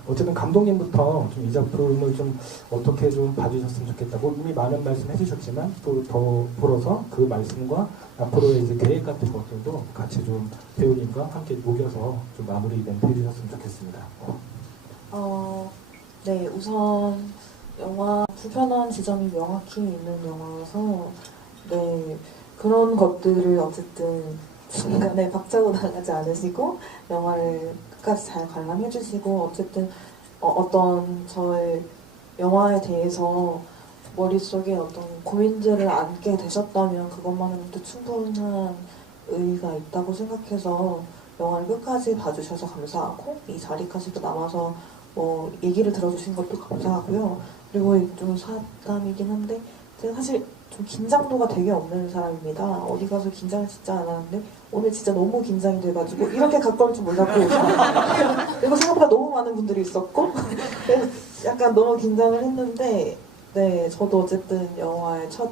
어쨌든 감독님부터 좀 이 작품을 좀 어떻게 좀 봐주셨으면 좋겠다고 이미 많은 말씀 해주셨지만 또 더 풀어서 그 말씀과 앞으로의 이제 계획 같은 것들도 같이 좀 배우님과 함께 녹여서 좀 마무리 이벤트 해주셨으면 좋겠습니다. 네, 우선 영화 불편한 지점이 명확히 있는 영화라서 네, 그런 것들을 어쨌든 중간에 박차고 나가지 않으시고 영화를 끝까지 잘 관람해 주시고 어쨌든 어떤 저의 영화에 대해서 머릿속에 어떤 고민들을 안게 되셨다면 그것만으로도 충분한 의의가 있다고 생각해서 영화를 끝까지 봐주셔서 감사하고 이 자리까지도 남아서 뭐 얘기를 들어주신 것도 감사하고요. 그리고 좀 사담이긴 한데 제가 사실 좀 긴장도가 되게 없는 사람입니다. 어디 가서 긴장을 진짜 안 하는데 오늘 진짜 너무 긴장이 돼가지고 이렇게 가까울 줄 몰랐고 그리고 생각보다 너무 많은 분들이 있었고 그래서 약간 너무 긴장을 했는데 네 저도 어쨌든 영화의 첫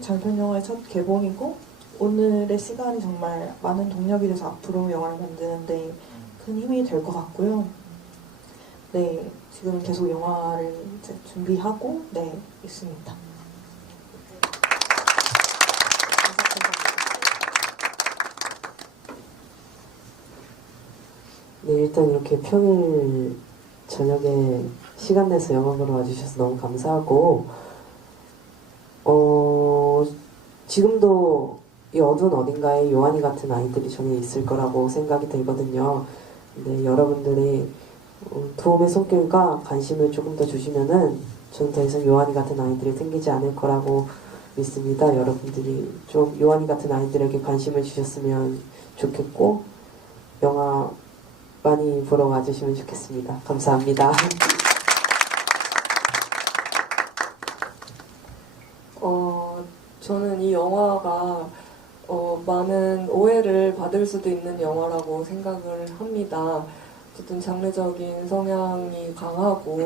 장편 영화의 첫 개봉이고 오늘의 시간이 정말 많은 동력이 돼서 앞으로 영화를 만드는데 큰 힘이 될 것 같고요. 네 지금 계속 영화를 이제 준비하고 네 있습니다. 네, 일단 이렇게 평일 저녁에 시간 내서 영화 보러 와주셔서 너무 감사하고, 지금도 이 어두운 어딘가에 요한이 같은 아이들이 저는 있을 거라고 생각이 들거든요. 근데 여러분들이 도움의 손길과 관심을 조금 더 주시면은 저는 더 이상 요한이 같은 아이들이 생기지 않을 거라고 믿습니다. 여러분들이 좀 요한이 같은 아이들에게 관심을 주셨으면 좋겠고, 영화 많이 보러 와주시면 좋겠습니다. 감사합니다. 저는 이 영화가 많은 오해를 받을 수도 있는 영화라고 생각을 합니다. 어쨌든 장르적인 성향이 강하고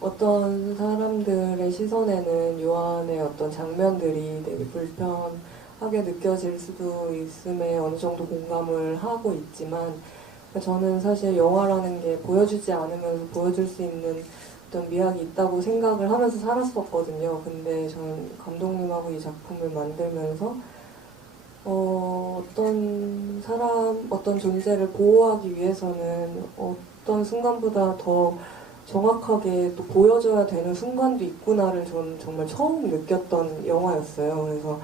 어떤 사람들의 시선에는 요한의 어떤 장면들이 되게 불편하게 느껴질 수도 있음에 어느 정도 공감을 하고 있지만 저는 사실 영화라는 게 보여주지 않으면서 보여줄 수 있는 어떤 미학이 있다고 생각을 하면서 살았었거든요. 근데 저는 감독님하고 이 작품을 만들면서 어떤 사람, 어떤 존재를 보호하기 위해서는 어떤 순간보다 더 정확하게 또 보여줘야 되는 순간도 있구나를 저는 정말 처음 느꼈던 영화였어요. 그래서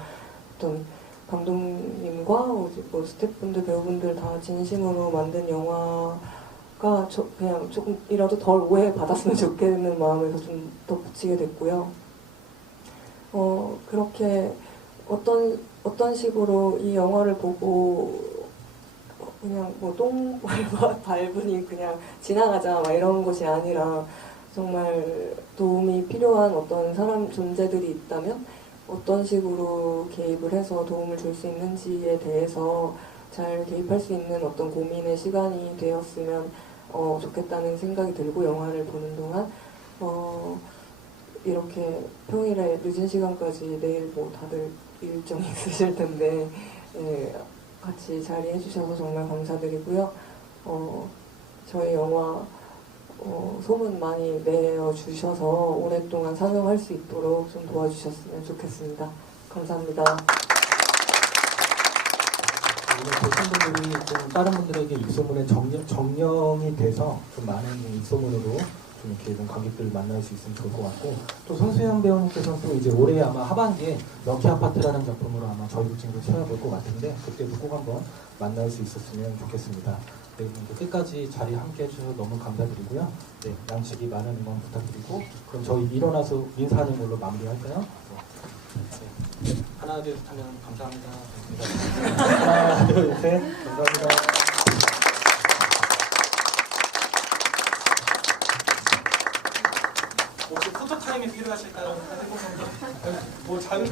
어떤 감독님과 뭐 스태프분들, 배우분들 다 진심으로 만든 영화가 그냥 조금이라도 덜 오해받았으면 좋겠는 마음에서 좀 덧붙이게 됐고요. 그렇게 어떤 식으로 이 영화를 보고 그냥 뭐 똥 밟으니 그냥 지나가자 막 이런 것이 아니라 정말 도움이 필요한 어떤 사람 존재들이 있다면 어떤 식으로 개입을 해서 도움을 줄 수 있는지에 대해서 잘 개입할 수 있는 어떤 고민의 시간이 되었으면 좋겠다는 생각이 들고 영화를 보는 동안 이렇게 평일에 늦은 시간까지 내일 뭐 다들 일정이 있으실 텐데 같이 자리해 주셔서 정말 감사드리고요. 저희 영화 소문 많이 내어주셔서 오랫동안 상영할 수 있도록 좀 도와주셨으면 좋겠습니다. 감사합니다. 오늘 보신 분들이 좀 다른 분들에게 입소문에 정령이 돼서 좀 많은 입소문으로 좀 이렇게 좀 관객들을 만날 수 있으면 좋을 것 같고 또 손수영 배우님께서는 또 이제 올해 아마 하반기에 럭키 아파트라는 작품으로 아마 저희 극장으로 찾아볼 것 같은데 그때도 꼭 한번 만날 수 있었으면 좋겠습니다. 네, 끝까지 자리 함께 해주셔서 너무 감사드리고요. 네, 양측이 많은 응원 부탁드리고 그럼 저희 일어나서 인사하는 걸로 마무리할까요? 네. 하나 둘 셋 하면 감사합니다. 하나 둘 셋 감사합니다. 혹시 포토타임이 필요하실까요? 뭐 자유로